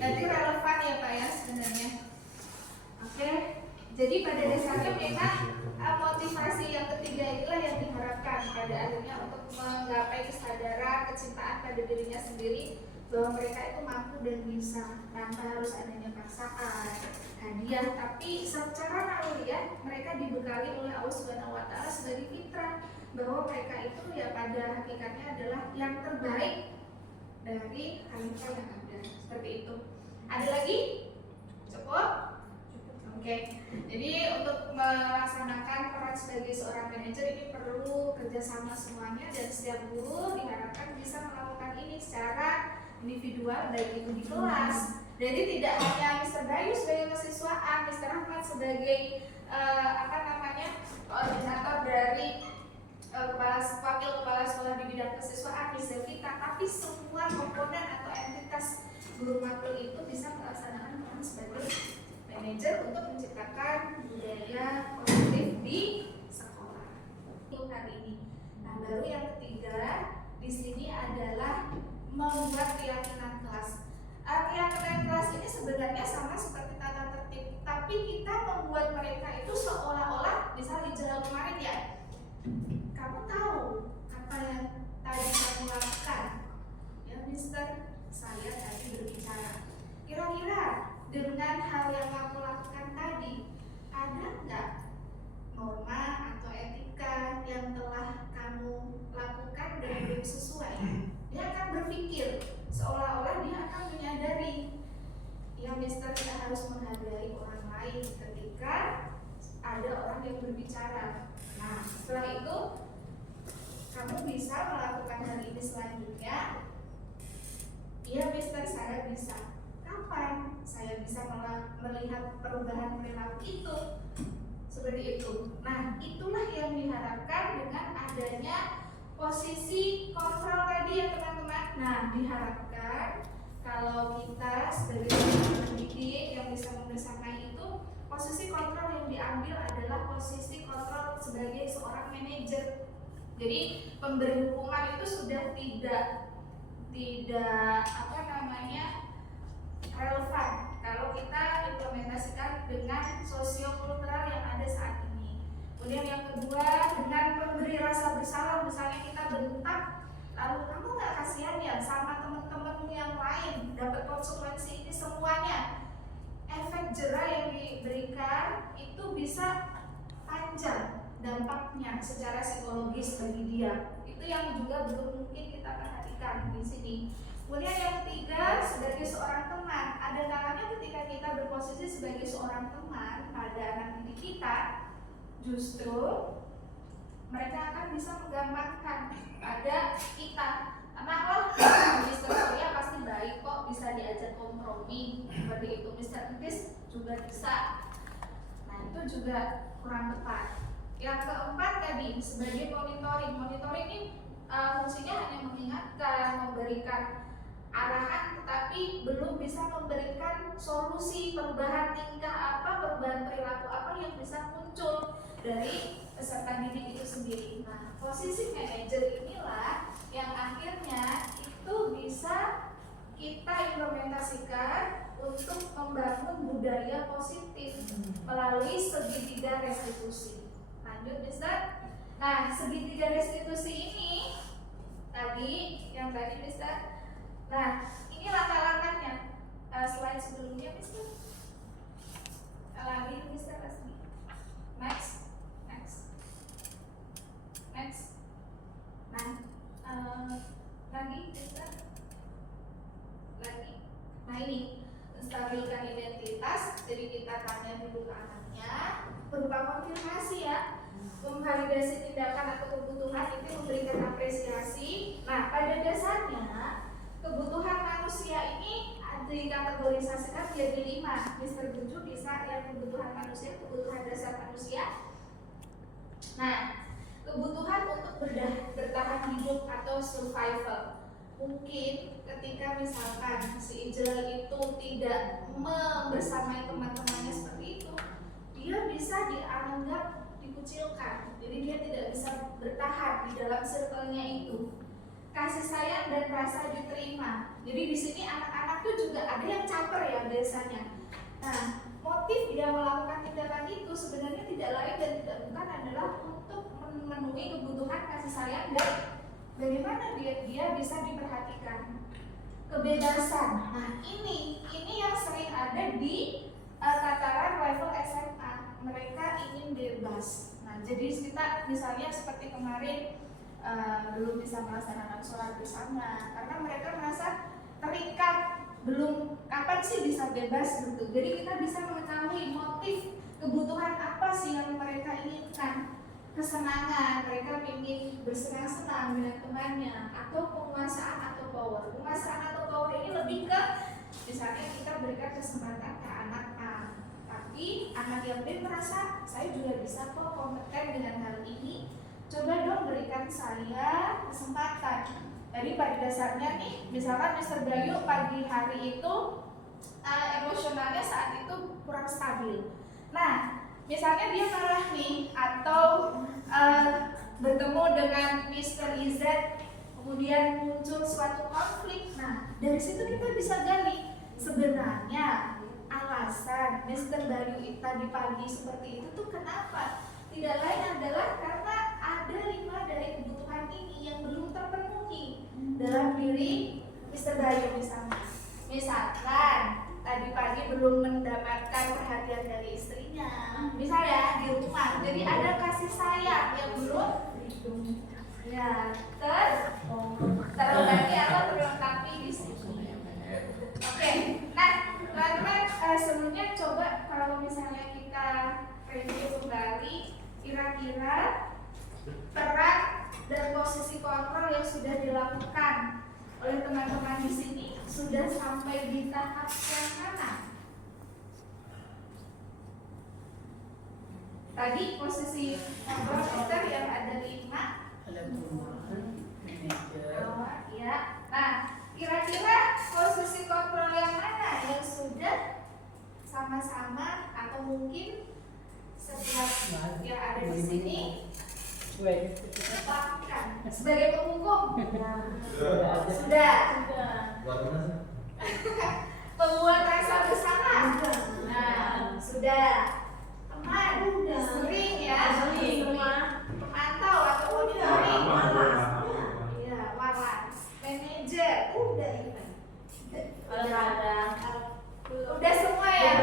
nanti relevan ya Pak ya sebenarnya. Oke, jadi pada dasarnya memang motivasi yang ketiga inilah yang diharapkan pada akhirnya untuk menggapai kesadaran, kecintaan pada dirinya sendiri, bahwa mereka itu mampu dan bisa tanpa harus adanya paksaan, hadiah, tapi secara naluriah mereka dibekali oleh Allah Subhanahu wa Ta'ala sebagai fitrah bahwa mereka itu ya pada hakikatnya adalah yang terbaik dari khalifah yang ada. Seperti itu. Ada lagi? Cukup? Oke. Jadi untuk melaksanakan peran sebagai seorang manajer ini perlu kerjasama semuanya, dan setiap guru diharapkan bisa melakukan ini secara individual, baik itu di kelas. Jadi tidak hanya Mr. Bayu sebagai mahasiswa, Mr. Ahmad sebagai koordinator dari wakil kepala sekolah di bidang kesiswaan, Mr. Vita, tapi semua komponen atau entitas guru makro itu bisa melaksanakan peran sebagai manajer untuk menciptakan budaya positif di sekolah. Untuk hari ini. Nah, baru yang ketiga di sini adalah membuat keyakinan kelas. Keyakinan kelas ini sebenarnya sama seperti tata tertib, tapi kita membuat mereka itu seolah-olah, misalnya di jalan kemarin ya, kamu tahu apa yang tadi kamu lakukan? Ya, Mister, saya tadi berbicara. Kira-kira dengan hal yang kamu lakukan tadi, ada nggak norma atau etika yang telah kamu lakukan dan belum sesuai? Dia akan berpikir seolah-olah dia akan menyadari, ya Mister, kita harus menghargai orang lain ketika ada orang yang berbicara. Nah, setelah itu kamu bisa melakukan hal ini selanjutnya. Iya Mister, saya bisa. Kapan saya bisa melihat perubahan perilaku itu? Seperti itu. Nah, itulah yang diharapkan dengan adanya posisi kontrol tadi ya teman-teman. Nah, diharapkan kalau kita sebagai pendidik yang bisa membersamai itu, posisi kontrol yang diambil adalah posisi kontrol sebagai seorang manajer. Jadi pemberi hukuman itu sudah tidak relevan kalau kita implementasikan dengan sosiokultural yang ada saat ini. Kemudian yang kedua, dengan memberi rasa bersalah, misalnya kita bentak, lalu kamu nggak kasihan ya sama teman-temanmu yang lain dapat konsekuensi ini semuanya. Efek jerah yang diberikan itu bisa panjang dampaknya secara psikologis bagi dia. Itu yang juga belum mungkin kita perhatikan di sini. Kemudian yang ketiga, sebagai seorang teman, ada kalanya ketika kita berposisi sebagai seorang teman pada anak didik kita, justru mereka akan bisa menggampangkan pada kita. Karena Mr. Surya pasti baik kok, bisa diajak kompromi seperti itu. Mr. Entis juga bisa. Nah itu juga kurang tepat. Yang keempat tadi sebagai monitoring. Monitoring ini fungsinya hanya mengingatkan, memberikan arahan, tetapi belum bisa memberikan solusi perubahan tingkah apa, perubahan perilaku apa yang bisa muncul dari peserta didik itu sendiri. Nah, posisi manajer inilah yang akhirnya itu bisa kita implementasikan untuk membangun budaya positif melalui segitiga restitusi. Lanjut, Mister. Nah, segitiga restitusi ini yang tadi Mister. Nah, ini langkah-langkahnya. Slide sebelumnya, Mister. Lagi, Mister Rasmi. Next. Nah, lagi, Mister. Lagi. Nah ini, menstabilkan identitas. Jadi kita tanya dulu ke anaknya, berupa konfirmasi ya. Memvalidasi tindakan atau kebutuhan itu memberikan apresiasi. Nah, pada dasarnya kebutuhan manusia ini dikategorisasikan menjadi 5. Mister Buju bisa yang kebutuhan manusia, kebutuhan dasar manusia. Nah, kebutuhan untuk bertahan hidup atau survival. Mungkin ketika misalkan si Ijel itu tidak membersamai teman-temannya seperti itu, dia bisa dianggap dikucilkan. Jadi dia tidak bisa bertahan di dalam circle-nya itu. Kasih sayang dan rasa diterima. Jadi di sini anak-anak tuh juga ada yang caper ya biasanya. Nah, motif dia melakukan tindakan itu sebenarnya tidak lain dan tidak bukan adalah untuk memenuhi kebutuhan kasih sayang dan bagaimana dia bisa diperhatikan. Kebebasan. Nah, ini yang sering ada di tataran level SMA. Mereka ingin bebas. Nah, jadi kita misalnya seperti kemarin belum bisa melaksanakan sholat bersama karena mereka merasa terikat, belum kapan sih bisa bebas gitu. Jadi kita bisa mengetahui motif kebutuhan apa sih yang mereka inginkan. Kesenangan, mereka ingin bersenang-senang dengan temannya, atau penguasaan atau power. Penguasaan atau power ini lebih ke misalnya kita berikan kesempatan ke anak A, tapi anak yang B merasa saya juga bisa kok kompeten dengan hal ini. Coba dong berikan saya kesempatan. Jadi pada dasarnya nih, misalkan Mr. Bayu pagi hari itu emosionalnya saat itu kurang stabil. Nah, misalnya dia marah nih atau bertemu dengan Mr. IZ, kemudian muncul suatu konflik. Nah, dari situ kita bisa gali sebenarnya alasan Mr. Bayu tadi pagi seperti itu tuh kenapa? Tidak lain adalah karena ada 5 dari kebutuhan ini yang belum terpenuhi dalam diri Mr. Bayu misalnya. Misalkan tadi pagi belum mendapatkan perhatian dari istrinya, misalnya di rumah. Jadi ada kasih sayang yang belum terbagi atau terlengkapi di sini. Oke, nah teman-teman sebelumnya coba kalau misalnya kita review kembali kira-kira peran dan posisi kontrol yang sudah dilakukan oleh teman-teman di sini sudah sampai di tahap yang mana? Tadi posisi kontrol kita yang ada 5. Ada perubahan manajer. Ya. Nah, kira-kira posisi kontrol yang mana yang sudah sama-sama atau mungkin setiap yang ada di sini lakukan sebagai penghukum? Sudah. Buat mana sih? Pembuat rasa bersama. Nah, sudah. Teman, sering ya, pemantau atau monitoring. Iya, waras. Manajer, udah ini. Udah semua ya.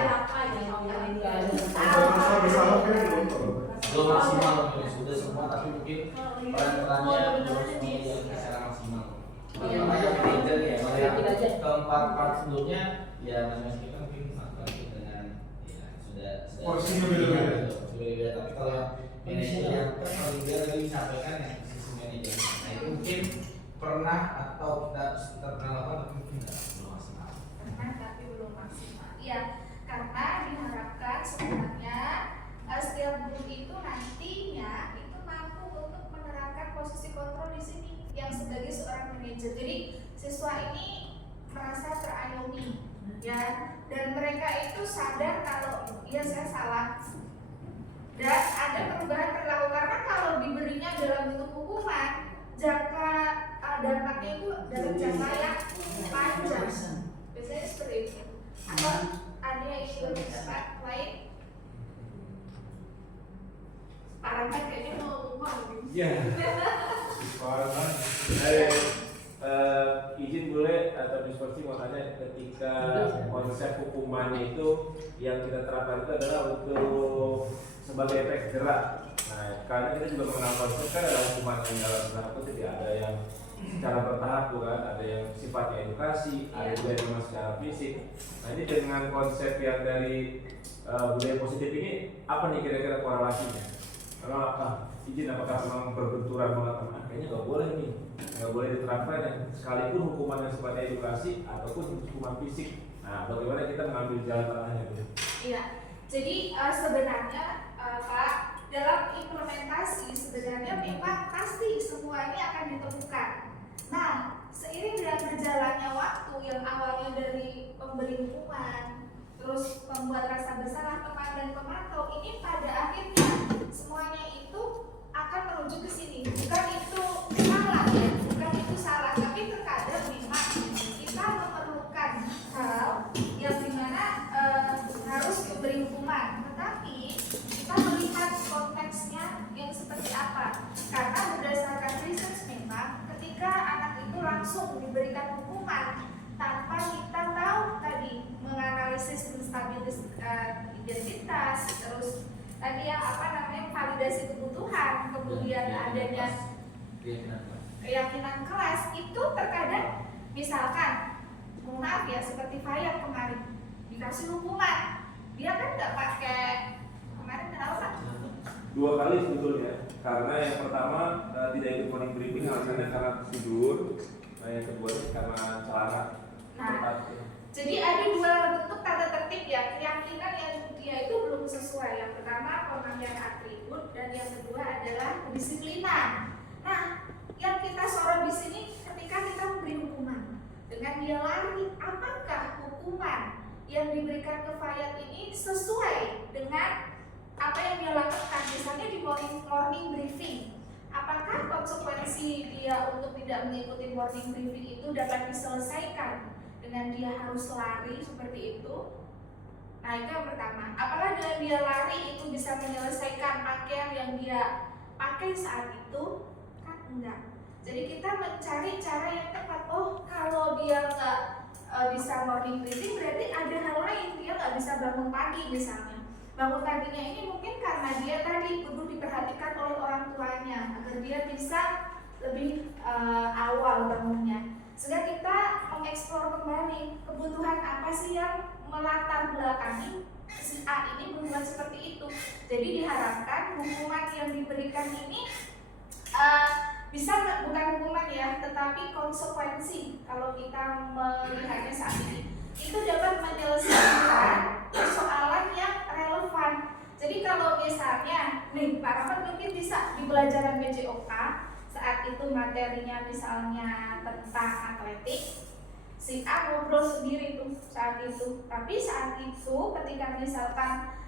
Belum maksimal, sudah semua tapi mungkin peran-perannya belum semua secara maksimal. Makanya manajer ya, yang keempat part sebelumnya ya masing-masing kita mungkin sama dengan ya sudah porsinya beda-beda. Beda-beda. Tapi kalau manajer yang paling dia tadi sampaikan yang sisi manajer, nah itu mungkin pernah atau kita pernah lakukan tapi mungkin belum maksimal. Pernah tapi belum maksimal. Iya, karena diharapkan sebenarnya setiap guru itu nantinya itu mampu untuk menerapkan posisi kontrol di sini yang sebagai seorang manajer. Jadi siswa ini merasa terayomi, ya, dan mereka itu sadar kalau ya saya salah. Dan ada perubahan perilaku karena kalau diberinya dalam bentuk hukuman, jangka dampaknya itu dalam jangka yang panjang. Biasanya seperti itu. Atau ada yang ingin berpendapat lain? Pak Rahmat kayaknya mau ngomong. Iya. Parah banget. Izin boleh atau diskusi mau tanya ketika konsep hukumannya itu yang kita terapkan itu adalah untuk sebagai efek jerak. Nah, karena kita juga mengenal konsep kan ada hukuman yang dalam tanda kutip ya, ada yang secara bertahap bukan, ada yang sifatnya edukasi, ada juga yang memang secara fisik. Nah ini dengan konsep yang dari budaya positif ini apa nih kira-kira korelasinya? Karena izin apakah memang berbenturan banget sama kayaknya nggak boleh nih, nggak boleh diterapkan ya, sekalipun hukuman yang sifatnya edukasi ataupun hukuman fisik. Nah bagaimana kita mengambil jalan tengahnya itu? Iya, jadi sebenarnya Pak, dalam implementasi sebenarnya memang pasti semuanya akan ditemukan. Nah, seiring dengan berjalannya waktu yang awalnya dari pemberi hukuman, terus membuat rasa bersalah teman dan pemantau, ini pada akhirnya semuanya itu akan menuju ke sini. Bukan itu salah ya, bukan itu salah, tapi terkadang memang kita memerlukan hal yang dimana harus diberi hukuman, tetapi kita melihat konteksnya yang seperti apa. Karena berdasarkan riset memang ketika anak itu langsung diberikan hukuman tanpa kita tahu tadi menganalisis stabilitas identitas, terus tadi ya validasi kebutuhan, kemudian adanya keyakinan kelas, itu terkadang misalkan maaf ya seperti Fayat kemarin dikasih hukuman, dia kan nggak pakai kemarin kenapa? 2 kali sebetulnya, karena yang pertama tidak ikut morning briefing alasannya karena tidur, nah yang kedua karena celana. Nah, jadi ada 2 bentuk tata tertib ya, keyakinan yang dia itu belum sesuai. Yang pertama pemakaian atribut dan yang kedua adalah kedisiplinan. Nah, yang kita sorot di sini ketika kita memberi hukuman dengan dia lari, apakah hukuman yang diberikan ke Fayat ini sesuai dengan apa yang dia lakukan? Misalnya di morning briefing, apakah konsekuensi dia untuk tidak mengikuti morning briefing itu dapat diselesaikan dengan dia harus lari seperti itu? Nah, itu yang pertama. Apakah dengan dia lari itu bisa menyelesaikan pakaian yang dia pakai saat itu? Kan enggak. Jadi kita mencari cara yang tepat. Oh, kalau dia nggak bisa morning briefing, berarti ada hal lain. Dia nggak bisa bangun pagi misalnya. Bangun paginya ini mungkin karena dia tadi perlu diperhatikan oleh orang tuanya agar dia bisa lebih awal bangunnya. Sehingga kita mengeksplor kembali kebutuhan apa sih yang melatar belakangi si A ini berbuat seperti itu. Jadi diharapkan hukuman yang diberikan ini bisa bukan hukuman ya, tetapi konsekuensi kalau kita melihatnya saat ini itu dapat menyelesaikan persoalan yang relevan. Jadi kalau misalnya nih Pak Rahmat mungkin bisa di pelajaran BJOK saat itu materinya misalnya tentang atletik, si A ngobrol sendiri tuh saat itu. Tapi saat itu ketika misalkan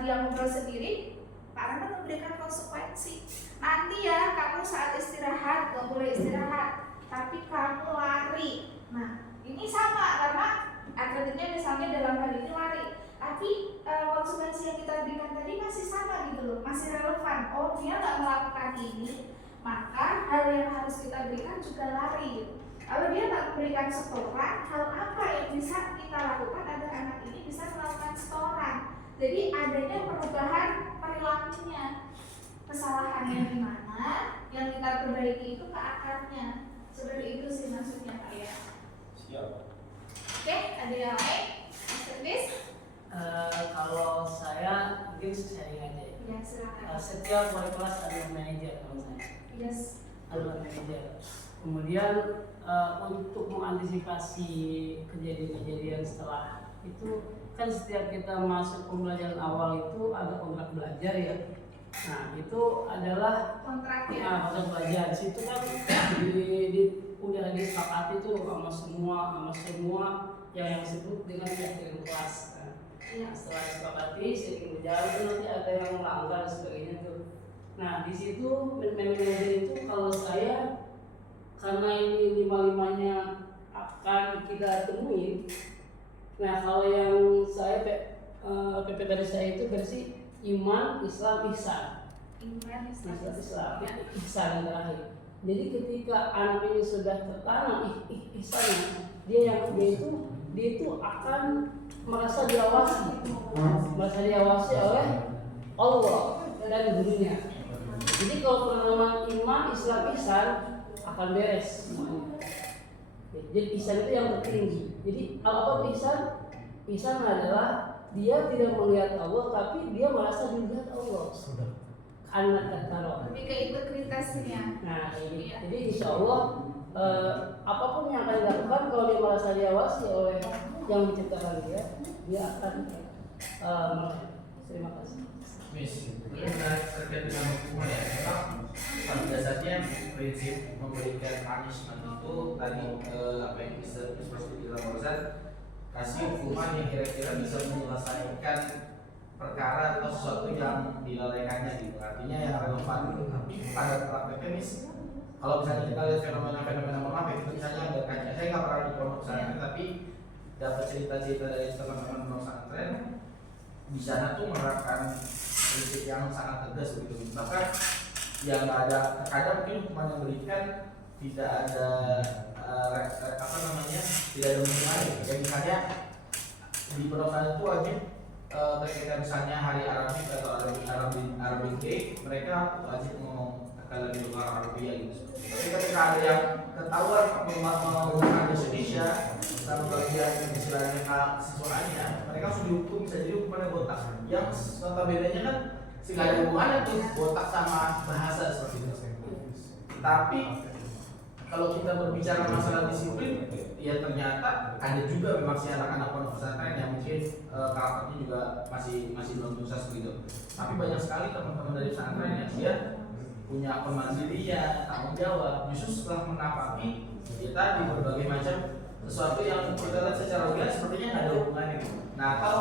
dia ngobrol sendiri, Pak Rahmat memberikan konsekuensi. Nanti ya kamu saat istirahat gak boleh istirahat, tapi kamu lari. Nah ini sama karena atletiknya misalnya dalam hal ini lari, tapi konsekuensi yang kita berikan tadi masih sama gitu loh, masih relevan. Oh dia nggak melakukan ini, maka hal yang harus kita berikan juga lari. Kalau dia nggak memberikan setoran, hal apa yang bisa kita lakukan agar anak ini bisa melakukan setoran? Jadi adanya perubahan perilakunya, kesalahannya di mana, yang kita perbaiki itu ke akarnya. Seperti itu sih maksudnya Pak ya. Siap. Oke, ada yang lain? Master Chris? Kalau saya mungkin sharing aja ya. Ya, silakan. Setiap wali kelas ada manajer kalau saya. Yes. Ada manajer. Kemudian untuk mengantisipasi kejadian-kejadian setelah itu kan setiap kita masuk pembelajaran awal itu ada kontrak belajar ya. Nah itu adalah Kontraknya. kontrak belajar. Di situ kan udah disepakati tuh sama semua yang disebut dengan catering kelas. Nah, setelah disepakati seiring berjalan itu nanti ada yang melanggar dan sebagainya tuh. Nah di situ manajer itu kalau saya karena ini lima-limanya akan kita temuin. Nah kalau yang saya PPT saya itu versi iman, Islam, ihsan. Iman, Islam, Islam. Ya. ihsan yang terakhir. Jadi ketika anak ini sudah tertanam ihsan, dia itu akan merasa diawasi oleh Allah dan gurunya. Jadi kalau penanaman iman, Islam, ihsan akan beres. Jadi ihsan itu yang tertinggi. Jadi apa ihsan? Ihsan adalah dia tidak melihat Allah, tapi dia merasa dilihat Allah. Anak kata Lebih ke integritasnya. Nah, Iya. jadi insya Allah apapun yang akan dilakukan kalau dia merasa diawasi oleh yang menciptakan dia akan melek. Terima kasih. Miss, ini menarik terkait dengan hukuman ya. Memang pada dasarnya prinsip memberikan punishment itu tadi apa yang bisa seperti bilang barusan, kasih hukuman yang kira-kira bisa menyelesaikan perkara atau sesuatu yang dilalaikannya gitu. Artinya yang relevan. Tapi pada prakteknya Miss, kalau misalnya kita lihat fenomena-fenomena maaf itu misalnya ada kaca, saya nggak pernah di pondok pesantren tapi dapat cerita-cerita dari teman-teman pondok pesantren di sana tuh menerapkan prinsip yang sangat tegas begitu. Bahkan yang nggak ada, terkadang mungkin hukuman yang diberikan tidak ada tidak ada hubungannya. Kayak misalnya di pondok pesantren itu wajib ketika misalnya hari Arabik atau Arabic Day mereka wajib ngomong kalau di luar Arabia gitu. Tapi ketika ada yang ketahuan menggunakan Indonesia sama bagian istilahnya siswaannya, mereka sudah dihukum bisa jadi hukumannya botak. Yang notabene-nya kan nggak ada hubungannya tuh botak sama bahasa seperti itu. Tapi kalau kita berbicara masalah disiplin, ya ternyata ada juga memang si anak-anak pondok pesantren yang mungkin karakternya juga masih belum sukses begitu. Tapi banyak sekali teman-teman dari pesantren yang dia punya kemandirian, tanggung jawab, justru setelah menapaki kita di berbagai macam sesuatu yang kita lihat secara lihat sepertinya nggak ada hubungannya gitu. Nah atau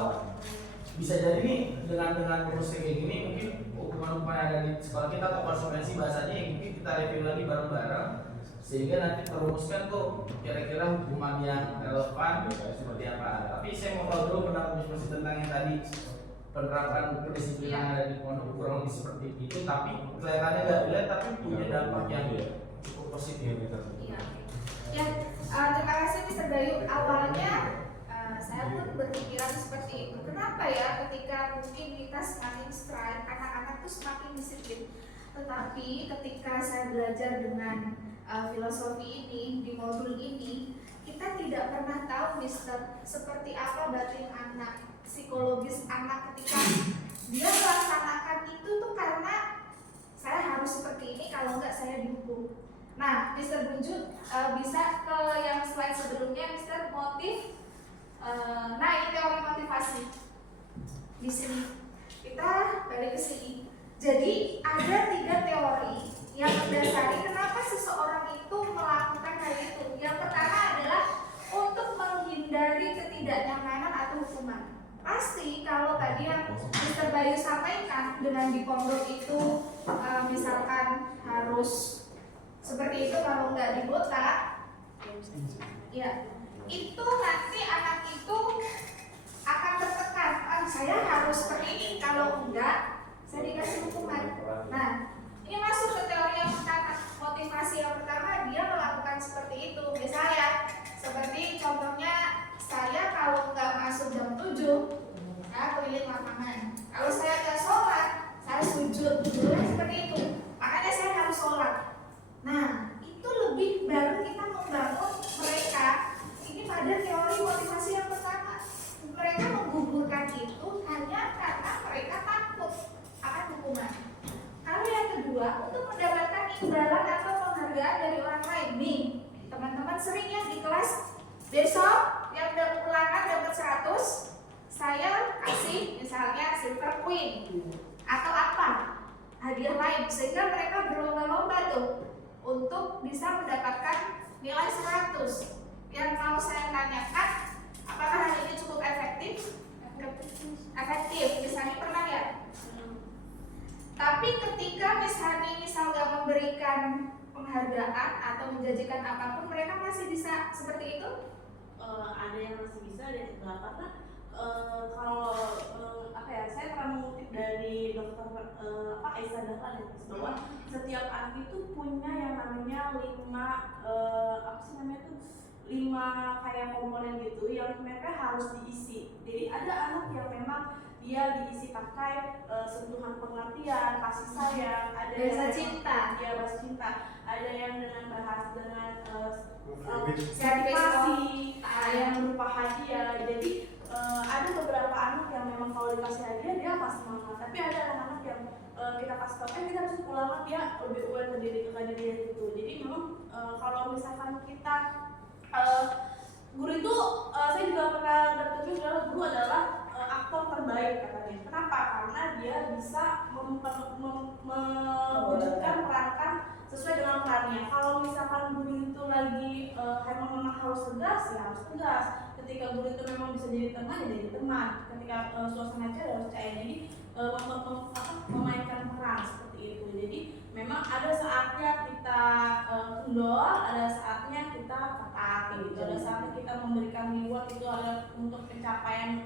bisa jadi nih dengan rumus kayak gini mungkin hukuman-hukuman yang ada di sekolah kita atau konsekuensi bahasanya yang mungkin kita review lagi bareng-bareng sehingga nanti terumuskan tuh kira-kira hukuman yang relevan seperti apa. Tapi saya mau tahu dulu pendapat Miss tentang yang tadi penerapan kedisiplinan yang ada di pondok kurang lebih seperti itu, tapi kelihatannya nggak dilihat tapi punya dampak yang cukup positif. Iya. Ya, terima kasih Mr. Bayu. Awalnya saya pun berpikiran seperti itu. Kenapa ya ketika mungkin kita semakin strike, anak-anak tuh semakin disiplin. Tetapi ketika saya belajar dengan filosofi ini di modul ini, kita tidak pernah tahu Mister seperti apa batin anak, psikologis anak ketika dia melaksanakan itu tuh karena saya harus seperti ini, kalau enggak saya dihukum. Nah, Mister Bunjut bisa ke yang slide sebelumnya, Mister, motif. Nah, ini teori motivasi. Di sini kita balik ke sini. Jadi ada 3 teori yang mendasari kenapa seseorang itu melakukan hal itu. Yang pertama adalah untuk menghindari ketidaknyamanan atau hukuman. Pasti kalau tadi yang Mr. Bayu sampaikan dengan di pondok itu misalkan harus seperti itu, kalau nggak dibotak ya itu nanti anak itu akan tertekan, saya harus seperti ini, kalau enggak saya dikasih hukuman. Nah, ini masuk ke teori yang pertama, motivasi yang pertama, dia melakukan seperti itu. Misalnya seperti contohnya, saya kalau nggak masuk jam 7 saya keliling lapangan, kalau saya nggak sholat saya sujud, seperti itu, makanya saya harus sholat. Nah, itu lebih baru kita membangun mereka ini penghargaan dari orang lain. Nih, teman-teman sering ya di kelas, besok yang ulangan dapat 100, saya kasih misalnya silver queen atau apa, hadiah lain, sehingga mereka berlomba-lomba tuh untuk bisa mendapatkan nilai 100. Yang mau saya tanyakan, apakah hal ini cukup efektif? Efektif, misalnya pernah ya? Tapi ketika Miss Hani misalnya memberikan penghargaan atau menjanjikan apapun, mereka masih bisa seperti itu? Ada yang masih bisa, ada yang enggak, karena kalau saya pernah mengutip dari dokter Aisyah Dahlan bahwa setiap anak itu punya yang namanya 5 kayak komponen gitu yang mereka harus diisi. Jadi ada anak yang memang dia diisi pakai sentuhan pengertian, kasih sayang, ada Bahasa yang cinta. dia bahasa cinta, ada yang dengan bahasa dengan Sertifikasi. ada yang berupa hadiah. Jadi ada beberapa anak yang memang kalau dikasih hadiah dia pasti semangat, tapi ada anak-anak yang kita kasih tahu kita harus ulangan dia lebih aware ke diri gitu. Jadi memang kalau misalkan kita guru itu saya juga pernah bertugas adalah guru adalah aktor terbaik katanya. Kenapa? Karena dia bisa mewujudkan perankan sesuai dengan perannya. Kalau misalkan guru itu lagi memang harus tegas, ya harus tegas. Ketika guru itu memang bisa jadi teman, ya jadi teman. Ketika suasana acara harus cair, jadi memainkan peran seperti itu. Jadi memang ada saatnya kita kendor, ada saatnya kita ketat gitu. Ada saatnya kita memberikan reward, itu adalah untuk pencapaian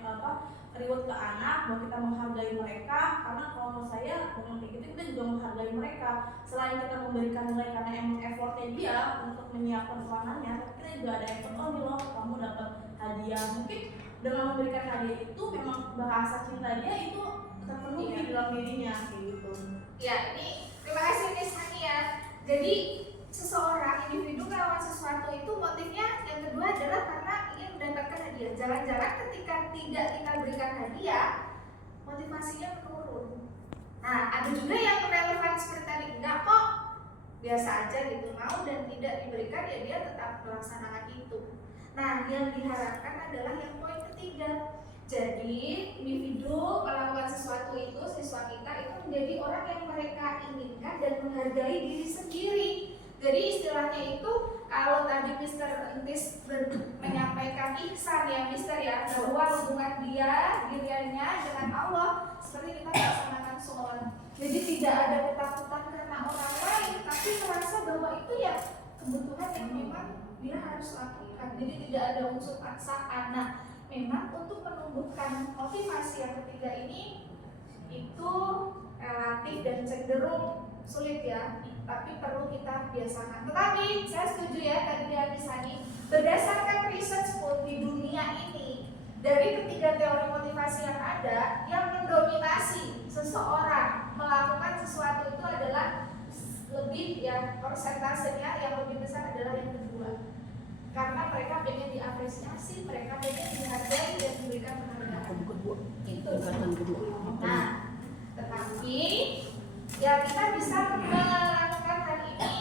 reward ke anak, bahwa kita menghargai mereka. Karena kalau menurut saya dengan kayak gitu kita juga menghargai mereka. Selain kita memberikan nilai karena emang effortnya dia untuk menyiapkan ulangannya, kita juga ada effort, oh nih loh kamu dapat hadiah. Mungkin dengan memberikan hadiah itu memang bahasa cinta dia itu terpenuhi di dalam dirinya kayak gitu. Ya, ini terima kasih Miss Hani ya. Jadi seseorang individu melakukan sesuatu itu motifnya yang kedua adalah karena ingin mendapatkan hadiah. Jangan-jangan ketika tidak kita berikan hadiah, motivasinya menurun. Nah, ada juga yang relevan seperti tadi, enggak kok, biasa aja gitu, mau dan tidak diberikan ya dia tetap melaksanakan itu. Nah, yang diharapkan adalah yang poin ketiga. Jadi individu melakukan sesuatu itu, siswa kita itu menjadi orang yang mereka inginkan dan menghargai diri sendiri. Jadi istilahnya itu kalau tadi Mr. Entis menyampaikan ihsan ya Mr. ya, bahwa hubungan dirinya dengan Allah seperti kita melaksanakan sholat. Jadi tidak ada ketakutan karena orang lain, tapi merasa bahwa itu ya kebutuhan yang memang dia harus lakukan. Jadi tidak ada unsur paksaan. Nah, memang untuk menumbuhkan motivasi yang ketiga ini itu relatif dan cenderung sulit ya, tapi perlu kita biasakan. Tetapi saya setuju ya tadi dia Misani, berdasarkan research pun di dunia ini dari ketiga teori motivasi yang ada, yang mendominasi seseorang melakukan sesuatu itu adalah lebih ya persentasenya yang lebih besar adalah yang kedua. Karena mereka pengen diapresiasi, mereka pengen dihargai dan diberikan penghargaan. Itu. Nah, tetapi ya kita bisa melakukan hal ini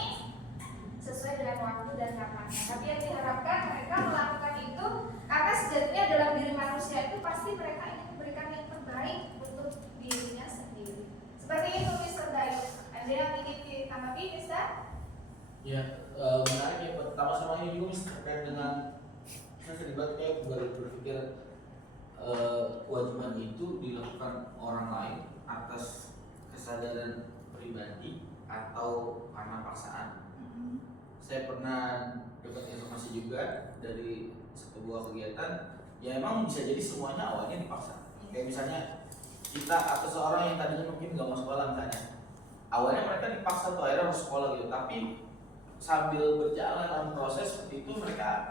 sesuai dengan waktu dan kapannya. Tapi yang diharapkan mereka melakukan itu karena sejatinya dalam diri manusia itu pasti mereka ingin memberikan yang terbaik untuk dirinya sendiri. Seperti itu, Mr. Dayu. Ada yang ingin ditanggapi, Mr.? Ya, menarik ya. Pertama-tama ini juga terkait dengan saya terlibat kayak berpikir kewajiban itu dilakukan orang lain atas kesadaran pribadi atau karena paksaan. Saya pernah dapat informasi juga dari sebuah kegiatan ya emang bisa jadi semuanya awalnya dipaksa. Kayak misalnya kita atau seorang yang tadinya mungkin nggak mau sekolah misalnya, awalnya mereka dipaksa tuh akhirnya harus sekolah gitu, tapi sambil berjalan dalam proses seperti itu mereka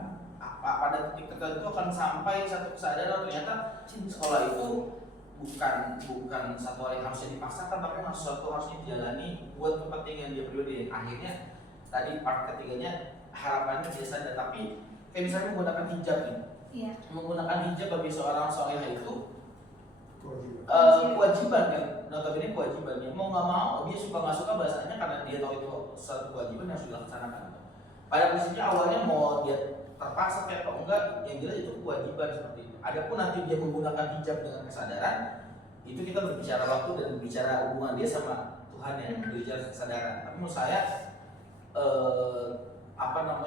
pada titik tertentu akan sampai satu kesadaran ternyata sekolah itu bukan satu hal yang harusnya dipaksakan, tapi sesuatu harusnya dijalani buat kepentingan dia pribadi. Akhirnya tadi part ketiganya harapannya biasa ada, tapi kayak misalnya menggunakan hijab nih. Iya. Menggunakan hijab bagi seorang solehah itu kewajiban kan. notabene kewajibannya. Mau nggak mau dia suka nggak suka bahasanya karena dia tahu itu suatu kewajiban yang harus dilaksanakan. Pada prinsipnya awalnya mau dia terpaksa kayak apa enggak, yang jelas itu kewajiban seperti itu. Adapun nanti dia menggunakan hijab dengan kesadaran, itu kita berbicara waktu dan berbicara hubungan dia sama Tuhan yang berbicara kesadaran. Tapi menurut saya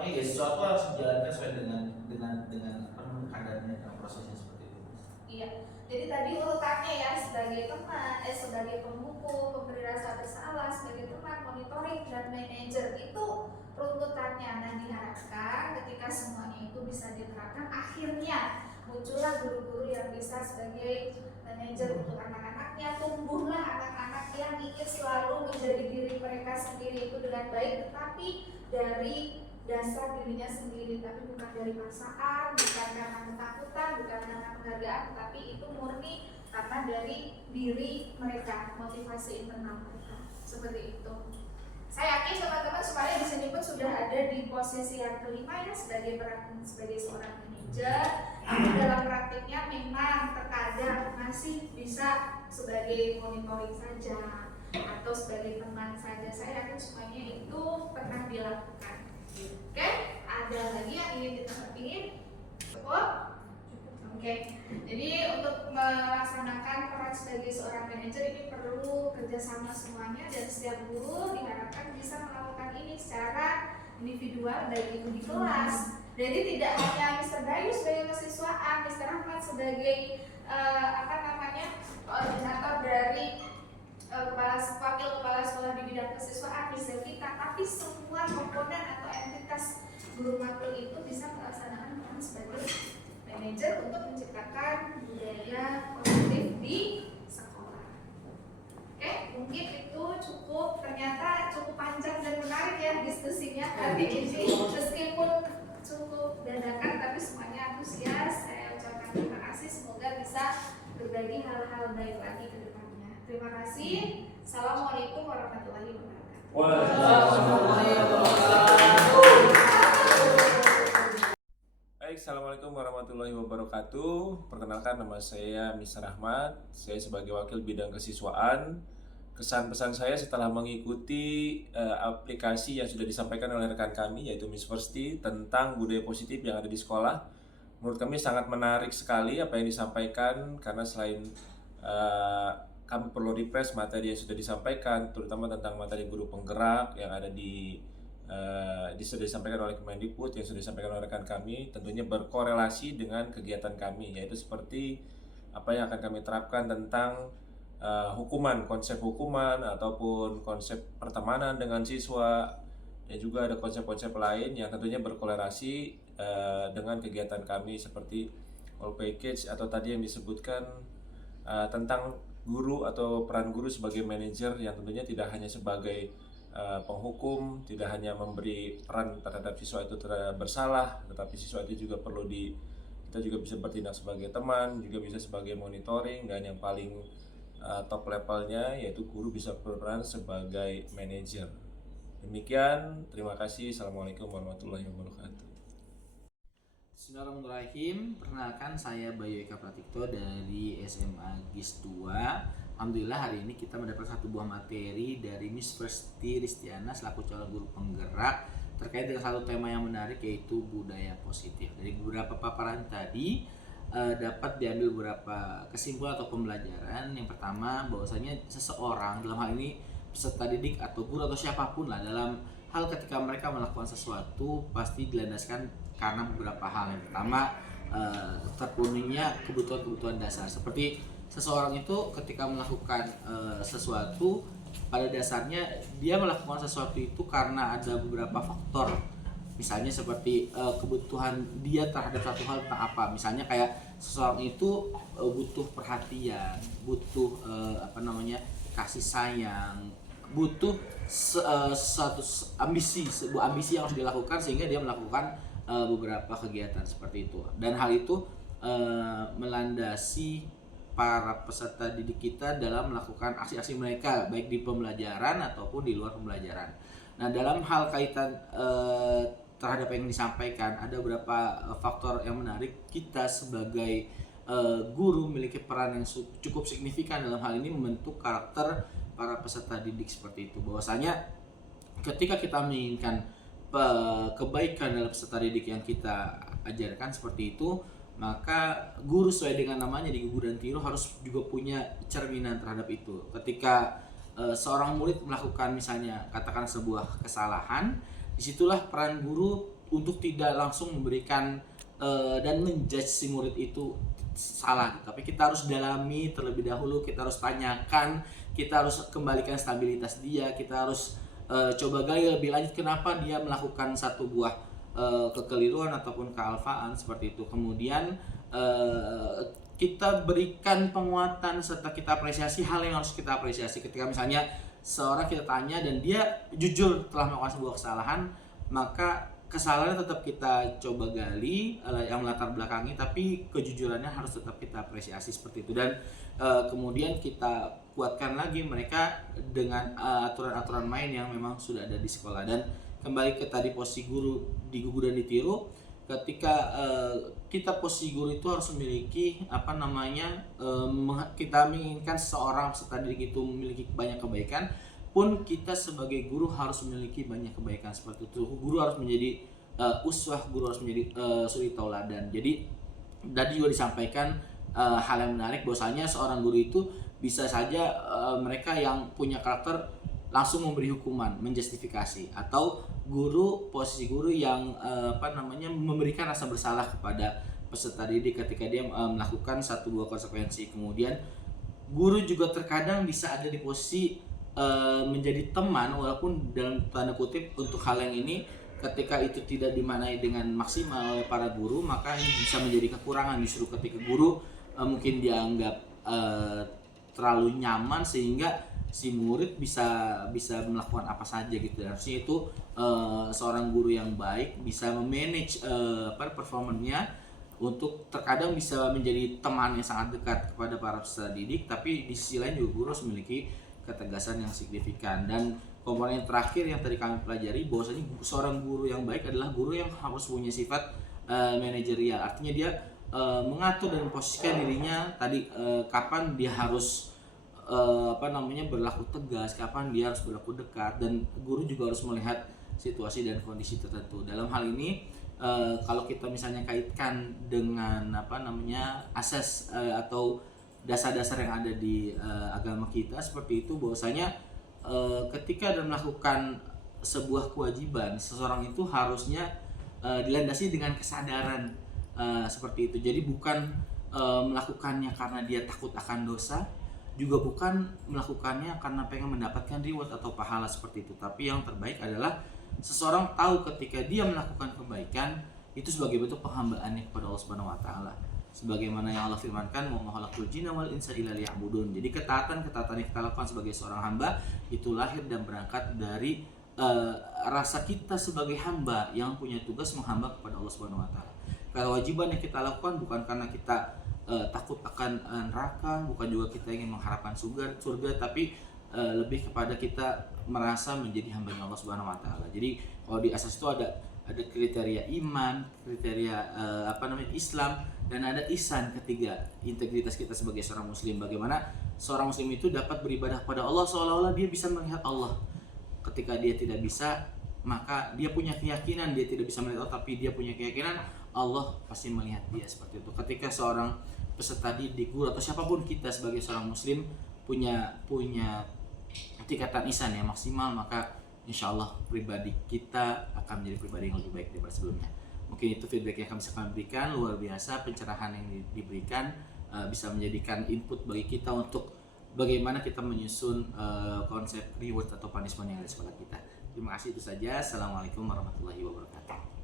ya sesuatu harus dijalankan sesuai dengan kadarnya dalam prosesnya seperti itu. Iya. Jadi tadi urutannya ya, sebagai teman, sebagai pemukul, pemberi rasa bersalah, sebagai teman, monitoring dan manajer itu runtutannya. Nah, diharapkan ketika semuanya itu bisa diterapkan, akhirnya muncullah guru-guru yang bisa sebagai manajer untuk anak-anaknya. Tumbuhlah anak-anak yang ingin selalu menjadi diri mereka sendiri itu dengan baik, tetapi dari dasar dirinya sendiri, tapi bukan dari paksaan, bukan karena ketakutan, bukan karena penghargaan, tetapi itu murni karena dari diri mereka, motivasi internal mereka, seperti itu. Saya yakin teman-teman semuanya di sini pun sudah ada di posisi yang kelima ya, sebagai seorang manajer. Tapi dalam praktiknya memang terkadang masih bisa sebagai monitoring saja atau sebagai teman saja. Saya yakin semuanya itu pernah dilakukan. Oke, ada lagi yang ingin ditambahkan? Cukup? Oke, jadi untuk melaksanakan peran sebagai seorang manajer ini perlu kerjasama semuanya, dan setiap guru diharapkan bisa melakukan ini secara individual, baik itu di kelas. Jadi tidak hanya Mr. Bayu sebagai mahasiswa, Mr. Ahmad sebagai koordinator dari wakil kepala sekolah di bidang kesiswaan bisa kita, tapi semua komponen atau entitas guru makul itu bisa melaksanakan peran sebagai manajer untuk menciptakan budaya positif di sekolah. Oke, mungkin itu cukup, ternyata cukup panjang dan menarik ya diskusinya hari ini, meskipun cukup dadakan tapi semuanya antusias. Saya ucapkan terima kasih, semoga bisa berbagi hal-hal baik lagi ke depannya. Terima kasih. Assalamualaikum warahmatullahi wabarakatuh. Baik, assalamualaikum warahmatullahi wabarakatuh. Perkenalkan, nama saya Mr. Ahmad. Saya sebagai wakil bidang kesiswaan. Kesan pesan saya setelah mengikuti aplikasi yang sudah disampaikan oleh rekan kami, yaitu Miss Firsti, tentang budaya positif yang ada di sekolah. Menurut kami sangat menarik sekali apa yang disampaikan, karena selain kami perlu refresh materi yang sudah disampaikan, terutama tentang materi guru penggerak yang ada sudah disampaikan oleh Kemendikbud, yang sudah disampaikan oleh rekan kami, tentunya berkorelasi dengan kegiatan kami, yaitu seperti apa yang akan kami terapkan tentang hukuman, konsep hukuman ataupun konsep pertemanan dengan siswa, dan juga ada konsep-konsep lain yang tentunya berkorelasi dengan kegiatan kami, seperti all package atau tadi yang disebutkan tentang guru atau peran guru sebagai manajer, yang tentunya tidak hanya sebagai penghukum, tidak hanya memberi peran terhadap siswa itu terhadap bersalah, tetapi siswa itu juga perlu kita juga bisa bertindak sebagai teman, juga bisa sebagai monitoring, dan yang paling top levelnya yaitu guru bisa berperan sebagai manajer. Demikian, terima kasih. Assalamualaikum warahmatullahi wabarakatuh. Bismillahirrahmanirrahim. Perkenalkan, saya Bayu Eka Pratikto dari SMA GIS 2. Alhamdulillah hari ini kita mendapat satu buah materi dari Miss Firsti Ristiana selaku calon guru penggerak terkait dengan satu tema yang menarik, yaitu budaya positif. Dari beberapa paparan tadi dapat diambil beberapa kesimpulan atau pembelajaran. Yang pertama, bahwasanya seseorang, dalam hal ini peserta didik atau guru atau siapapun lah, dalam hal ketika mereka melakukan sesuatu pasti dilandaskan karena beberapa hal. Yang pertama, terpenuhinya kebutuhan-kebutuhan dasar. Seperti seseorang itu ketika melakukan sesuatu, pada dasarnya dia melakukan sesuatu itu karena ada beberapa faktor. Misalnya seperti kebutuhan dia terhadap satu hal tentang apa. Misalnya kayak seseorang itu butuh perhatian, butuh kasih sayang, butuh suatu sebuah ambisi yang harus dilakukan, sehingga dia melakukan beberapa kegiatan seperti itu. Dan hal itu melandasi para peserta didik kita dalam melakukan aksi-aksi mereka, baik di pembelajaran ataupun di luar pembelajaran. Nah, dalam hal kaitan terhadap yang disampaikan, ada beberapa faktor yang menarik. Kita sebagai guru memiliki peran yang cukup signifikan dalam hal ini membentuk karakter para peserta didik seperti itu. Bahwasanya ketika kita menginginkan kebaikan dalam peserta didik yang kita ajarkan seperti itu, maka guru sesuai dengan namanya di Gugu dan Tiru harus juga punya cerminan terhadap itu. Ketika seorang murid melakukan misalnya katakan sebuah kesalahan, disitulah peran guru untuk tidak langsung memberikan dan menjudge si murid itu salah, tapi kita harus dalami terlebih dahulu, kita harus tanyakan, kita harus kembalikan stabilitas dia, kita harus coba gali lebih lanjut kenapa dia melakukan satu buah kekeliruan ataupun kealfaan seperti itu. Kemudian kita berikan penguatan serta kita apresiasi hal yang harus kita apresiasi. Ketika misalnya seorang kita tanya dan dia jujur telah melakukan sebuah kesalahan, maka kesalahannya tetap kita coba gali yang melatar belakangi, tapi kejujurannya harus tetap kita apresiasi seperti itu. Dan kemudian kita kuatkan lagi mereka dengan aturan-aturan main yang memang sudah ada di sekolah. Dan kembali ke tadi posisi guru di Gugu dan ditiru, ketika kita posisi guru itu harus memiliki kita menginginkan seorang peserta didik itu memiliki banyak kebaikan, pun kita sebagai guru harus memiliki banyak kebaikan seperti itu. Guru harus menjadi uswah, guru harus menjadi suri tauladan. Jadi tadi juga disampaikan hal yang menarik bahwasanya seorang guru itu bisa saja mereka yang punya karakter langsung memberi hukuman, menjustifikasi, atau posisi guru yang memberikan rasa bersalah kepada peserta didik ketika dia melakukan satu buah konsekuensi. Kemudian guru juga terkadang bisa ada di posisi menjadi teman, walaupun dalam tanda kutip untuk hal yang ini ketika itu tidak dimaknai dengan maksimal oleh para guru, maka ini bisa menjadi kekurangan justru ketika guru mungkin dianggap terlalu nyaman sehingga si murid bisa melakukan apa saja gitu. Harusnya itu seorang guru yang baik bisa memanage performanya untuk terkadang bisa menjadi teman yang sangat dekat kepada para peserta didik, tapi di sisi lain juga guru harus memiliki ketegasan yang signifikan. Dan komponen terakhir yang tadi kami pelajari bahwasanya seorang guru yang baik adalah guru yang harus punya sifat manajerial, artinya dia mengatur dan memposisikan dirinya tadi kapan dia harus berlaku tegas, kapan dia harus berlaku dekat, dan guru juga harus melihat situasi dan kondisi tertentu. Dalam hal ini kalau kita misalnya kaitkan dengan asas atau dasar-dasar yang ada di agama kita seperti itu, bahwasanya ketika dia melakukan sebuah kewajiban, seseorang itu harusnya dilandasi dengan kesadaran seperti itu. Jadi bukan melakukannya karena dia takut akan dosa, juga bukan melakukannya karena pengen mendapatkan reward atau pahala seperti itu. Tapi yang terbaik adalah seseorang tahu ketika dia melakukan kebaikan itu sebagai bentuk penghambaannya kepada Allah Subhanahu wa taala. Sebagaimana yang Allah firmankan, wa ma khalaqtul jinna wal insa illa liya'budun. Jadi ketaatan yang kita lakukan sebagai seorang hamba itu lahir dan berangkat dari rasa kita sebagai hamba yang punya tugas menghamba kepada Allah Subhanahu wa taala. Kewajiban yang kita lakukan bukan karena kita takut akan neraka, bukan juga kita ingin mengharapkan surga, tapi lebih kepada kita merasa menjadi hamba Allah Subhanahu wa taala. Jadi kalau di asas itu ada kriteria iman, kriteria Islam, dan ada ihsan ketiga, integritas kita sebagai seorang muslim. Bagaimana seorang muslim itu dapat beribadah kepada Allah seolah-olah dia bisa melihat Allah. Ketika dia tidak bisa, maka dia punya keyakinan dia tidak bisa melihat Allah, tapi dia punya keyakinan Allah pasti melihat dia seperti itu. Ketika seorang peserta didik, guru atau siapapun kita sebagai seorang muslim punya tingkatan ihsan yang maksimal, maka insya Allah pribadi kita akan menjadi pribadi yang lebih baik daripada sebelumnya. Mungkin itu feedback yang kami bisa berikan. Luar biasa pencerahan yang diberikan bisa menjadikan input bagi kita untuk bagaimana kita menyusun konsep reward atau punishment yang ada di sekolah kita. Terima kasih, itu saja. Assalamualaikum warahmatullahi wabarakatuh.